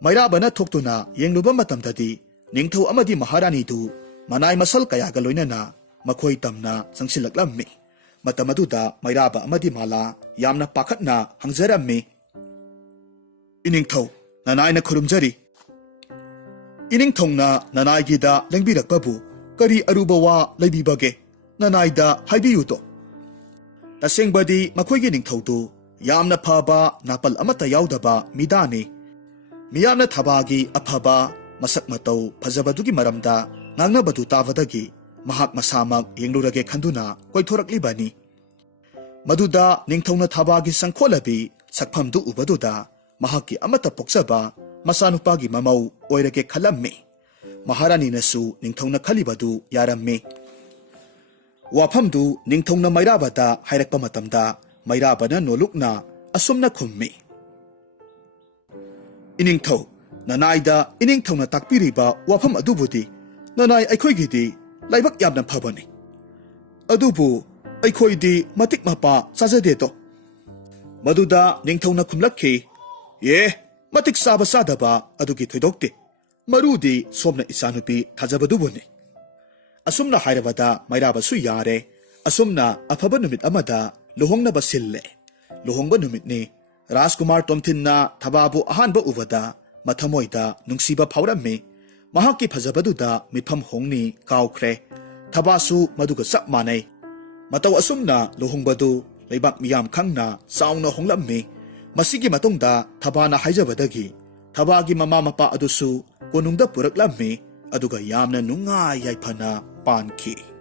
ꯃꯩꯔꯥꯕꯅ ꯊꯣꯛꯇꯨꯅ ꯌꯦꯡꯂꯨꯕ ꯃꯇꯝꯗꯗꯤ ꯅꯤꯡꯊꯧ ꯑꯃꯗꯤ ꯃꯍꯥꯔꯥꯅꯤꯗꯨ ꯃꯅꯥꯏ ꯃꯁꯜ ꯀꯌꯥꯒ ꯂꯣꯏꯅꯅ ꯃꯈꯣꯏ ꯇꯝꯅ ꯆꯪꯁꯤꯜꯂꯛꯂꯝꯃꯤ ꯃꯇꯝ ꯑꯗꯨꯗ ꯃꯩꯔꯥꯕ ꯑꯃꯗꯤ ꯃꯥꯂꯥ ꯌꯥꯝꯅ ꯄꯥꯈꯠꯅ ꯍꯪꯖꯔꯝꯃꯤ ꯏꯅꯤꯡꯊꯧ ꯅꯅꯥꯏꯅ ꯈꯨꯔꯨꯝꯖꯔꯤ ꯏꯅꯤꯡꯊꯧꯅ ꯅꯅꯥꯏꯒꯤꯗ ꯂꯦꯡꯕꯤꯔꯛꯄꯕꯨ ꯀꯔꯤ ꯑꯔꯨꯕ ꯋꯥ ꯂꯩꯕꯤꯕꯒꯦ ꯅꯅꯥꯏꯗ ꯍꯥꯏꯕꯤꯌꯨꯇꯣ ꯇꯁꯦꯡꯕꯗꯤ ꯃꯈꯣꯏꯒꯤ ꯅꯤꯡꯊꯧꯗꯨ ꯌꯥꯝꯅ ꯐꯕ ꯅꯥꯄꯜ ꯑꯃꯠꯇ ꯌꯥꯎꯗꯕ ꯃꯤꯗꯥꯅꯤ ꯃꯤꯌꯥꯝꯅ ꯊꯕꯥꯒꯤ ꯑꯐꯕ ꯃꯁꯛ ꯃꯇꯧ ꯐꯖꯕꯗꯨꯒꯤ ꯃꯔꯝꯗ ꯉꯥꯡꯅꯕꯗꯨ ꯇꯥꯕꯗꯒꯤ ꯃꯍꯥꯛ ꯃꯁꯥꯃꯛ ꯌꯦꯡꯂꯨꯔꯒꯦ ꯈꯟꯗꯨꯅ ꯀꯣꯏꯊꯣꯔꯛꯂꯤꯕꯅꯤ ꯃꯗꯨꯗ ꯅꯤꯡꯊꯧꯅ ꯊꯕꯥꯒꯤ ꯆꯪꯈꯣꯜꯂꯕꯤ ꯁꯛꯐꯝꯗꯨ ꯎꯕꯗꯨꯗ ꯃꯍꯥꯛꯀꯤ ꯑꯃꯠꯇ ꯄꯣꯛꯆꯕ ꯃꯆꯥꯅꯨꯄꯥꯒꯤ ꯃꯃꯧ ꯑꯣꯏꯔꯒꯦ ꯈꯜꯂꯝꯃꯤ ꯃꯍꯥꯔꯥꯅꯤꯅꯁꯨ ꯅꯤꯡꯊꯧꯅ ꯈꯜꯂꯤꯕꯗꯨ ꯌꯥꯔꯝꯃꯤ ꯋꯥꯐꯝꯗꯨ ꯅꯤꯡꯊꯧꯅ ꯃꯩꯔꯥꯕꯗ ꯍꯥꯏꯔꯛꯄ ꯃꯇꯝꯗ ꯃꯩꯔꯥꯕꯅ ꯅꯣꯂꯨꯛꯅ ꯑꯁꯨꯝꯅ ꯈꯨꯝꯃꯤ ꯏꯅꯤꯡꯊꯧ ꯅꯅꯥꯏꯗ ꯏꯅꯤꯡꯊꯧꯅ ꯇꯥꯛꯄꯤꯔꯤꯕ ꯋꯥꯐꯝ ꯑꯗꯨꯕꯨꯗꯤ ꯅꯅꯥꯏ ꯑꯩꯈꯣꯏꯒꯤꯗꯤ ꯂꯥꯏꯕꯛ ꯌꯥꯝꯅ ꯐꯕꯅꯤ ꯑꯗꯨꯕꯨ ꯑꯩꯈꯣꯏꯗꯤ ꯃꯇꯤꯛ ꯃꯄꯥ ꯆꯥꯖꯗꯦꯗꯣ ꯃꯗꯨꯗ ꯅꯤꯡꯊꯧꯅ ꯈꯨꯝꯂꯛꯈꯤ ꯃꯇꯤꯛ ꯆꯥꯕ ꯆꯥꯗꯕ ꯑꯗꯨꯒꯤ ꯊꯣꯏꯗꯣꯛꯇꯦ ꯃꯔꯨꯗꯤ ꯁꯣꯝꯅ ꯏꯆꯥꯅꯨꯄꯤ ꯊꯥꯖꯕꯗꯨꯕꯨꯅꯤ꯫ ꯑꯁꯨꯝꯅ ꯍꯥꯏꯔꯕꯗ ꯃꯩꯔꯥꯕꯁꯨ ꯌꯥꯔꯦ꯫ ꯑꯁꯨꯝꯅ ꯑꯐꯕ ꯅꯨꯃꯤꯠ ꯑꯃꯗ ꯂꯨꯍꯣꯡꯅꯕ ꯁꯤꯜꯂꯦ꯫ ꯂꯨꯍꯣꯡꯕ ꯅꯨꯃꯤꯠꯅꯤ꯫ ꯔꯥꯖꯀꯨꯃꯥꯔ ꯇꯣꯝꯊꯤꯟꯅ ꯊꯕꯥꯕꯨ ꯑꯍꯥꯟꯕ ꯎꯕꯗ ꯃꯊꯃꯣꯏꯗ ꯅꯨꯡꯁꯤꯕ ꯐꯥꯎꯔꯝꯃꯤ꯫ ꯃꯍꯥꯛꯀꯤ ꯐꯖꯕꯗꯨꯗ ꯃꯤꯐꯝ ꯍꯣꯡꯅꯤ ꯀꯥꯎꯈ꯭ꯔꯦ꯫ ꯊꯕꯥꯁꯨ ꯃꯗꯨꯒ ꯆꯞ ꯃꯥꯟꯅꯩ꯫ ꯃꯇꯧ ꯑꯁꯨꯝꯅ ꯂꯨꯍꯣꯡꯕꯗꯨ ꯂꯩꯕꯥꯛ ꯃꯤꯌꯥꯝ ꯈꯪꯅ ꯆꯥꯎꯅ ꯍꯣꯡꯂꯝꯃꯤ꯫ ꯃꯁꯤꯒꯤ ꯃꯇꯨꯡꯗ ꯊꯕꯥꯅ ꯍꯥꯏꯖꯕꯗꯒꯤ ꯊꯕꯥꯒꯤ ꯃꯃꯥ ꯃꯄꯥ ꯑꯗꯨꯁꯨ ꯀꯣꯅꯨꯡꯗ ꯄꯨꯔꯛꯂꯝꯃꯤ꯫ ꯑꯗꯨꯒ ꯌꯥꯝꯅ ꯅꯨꯡꯉꯥꯏ ꯌꯥꯏꯐꯅ ꯄꯥꯟꯈꯤ꯫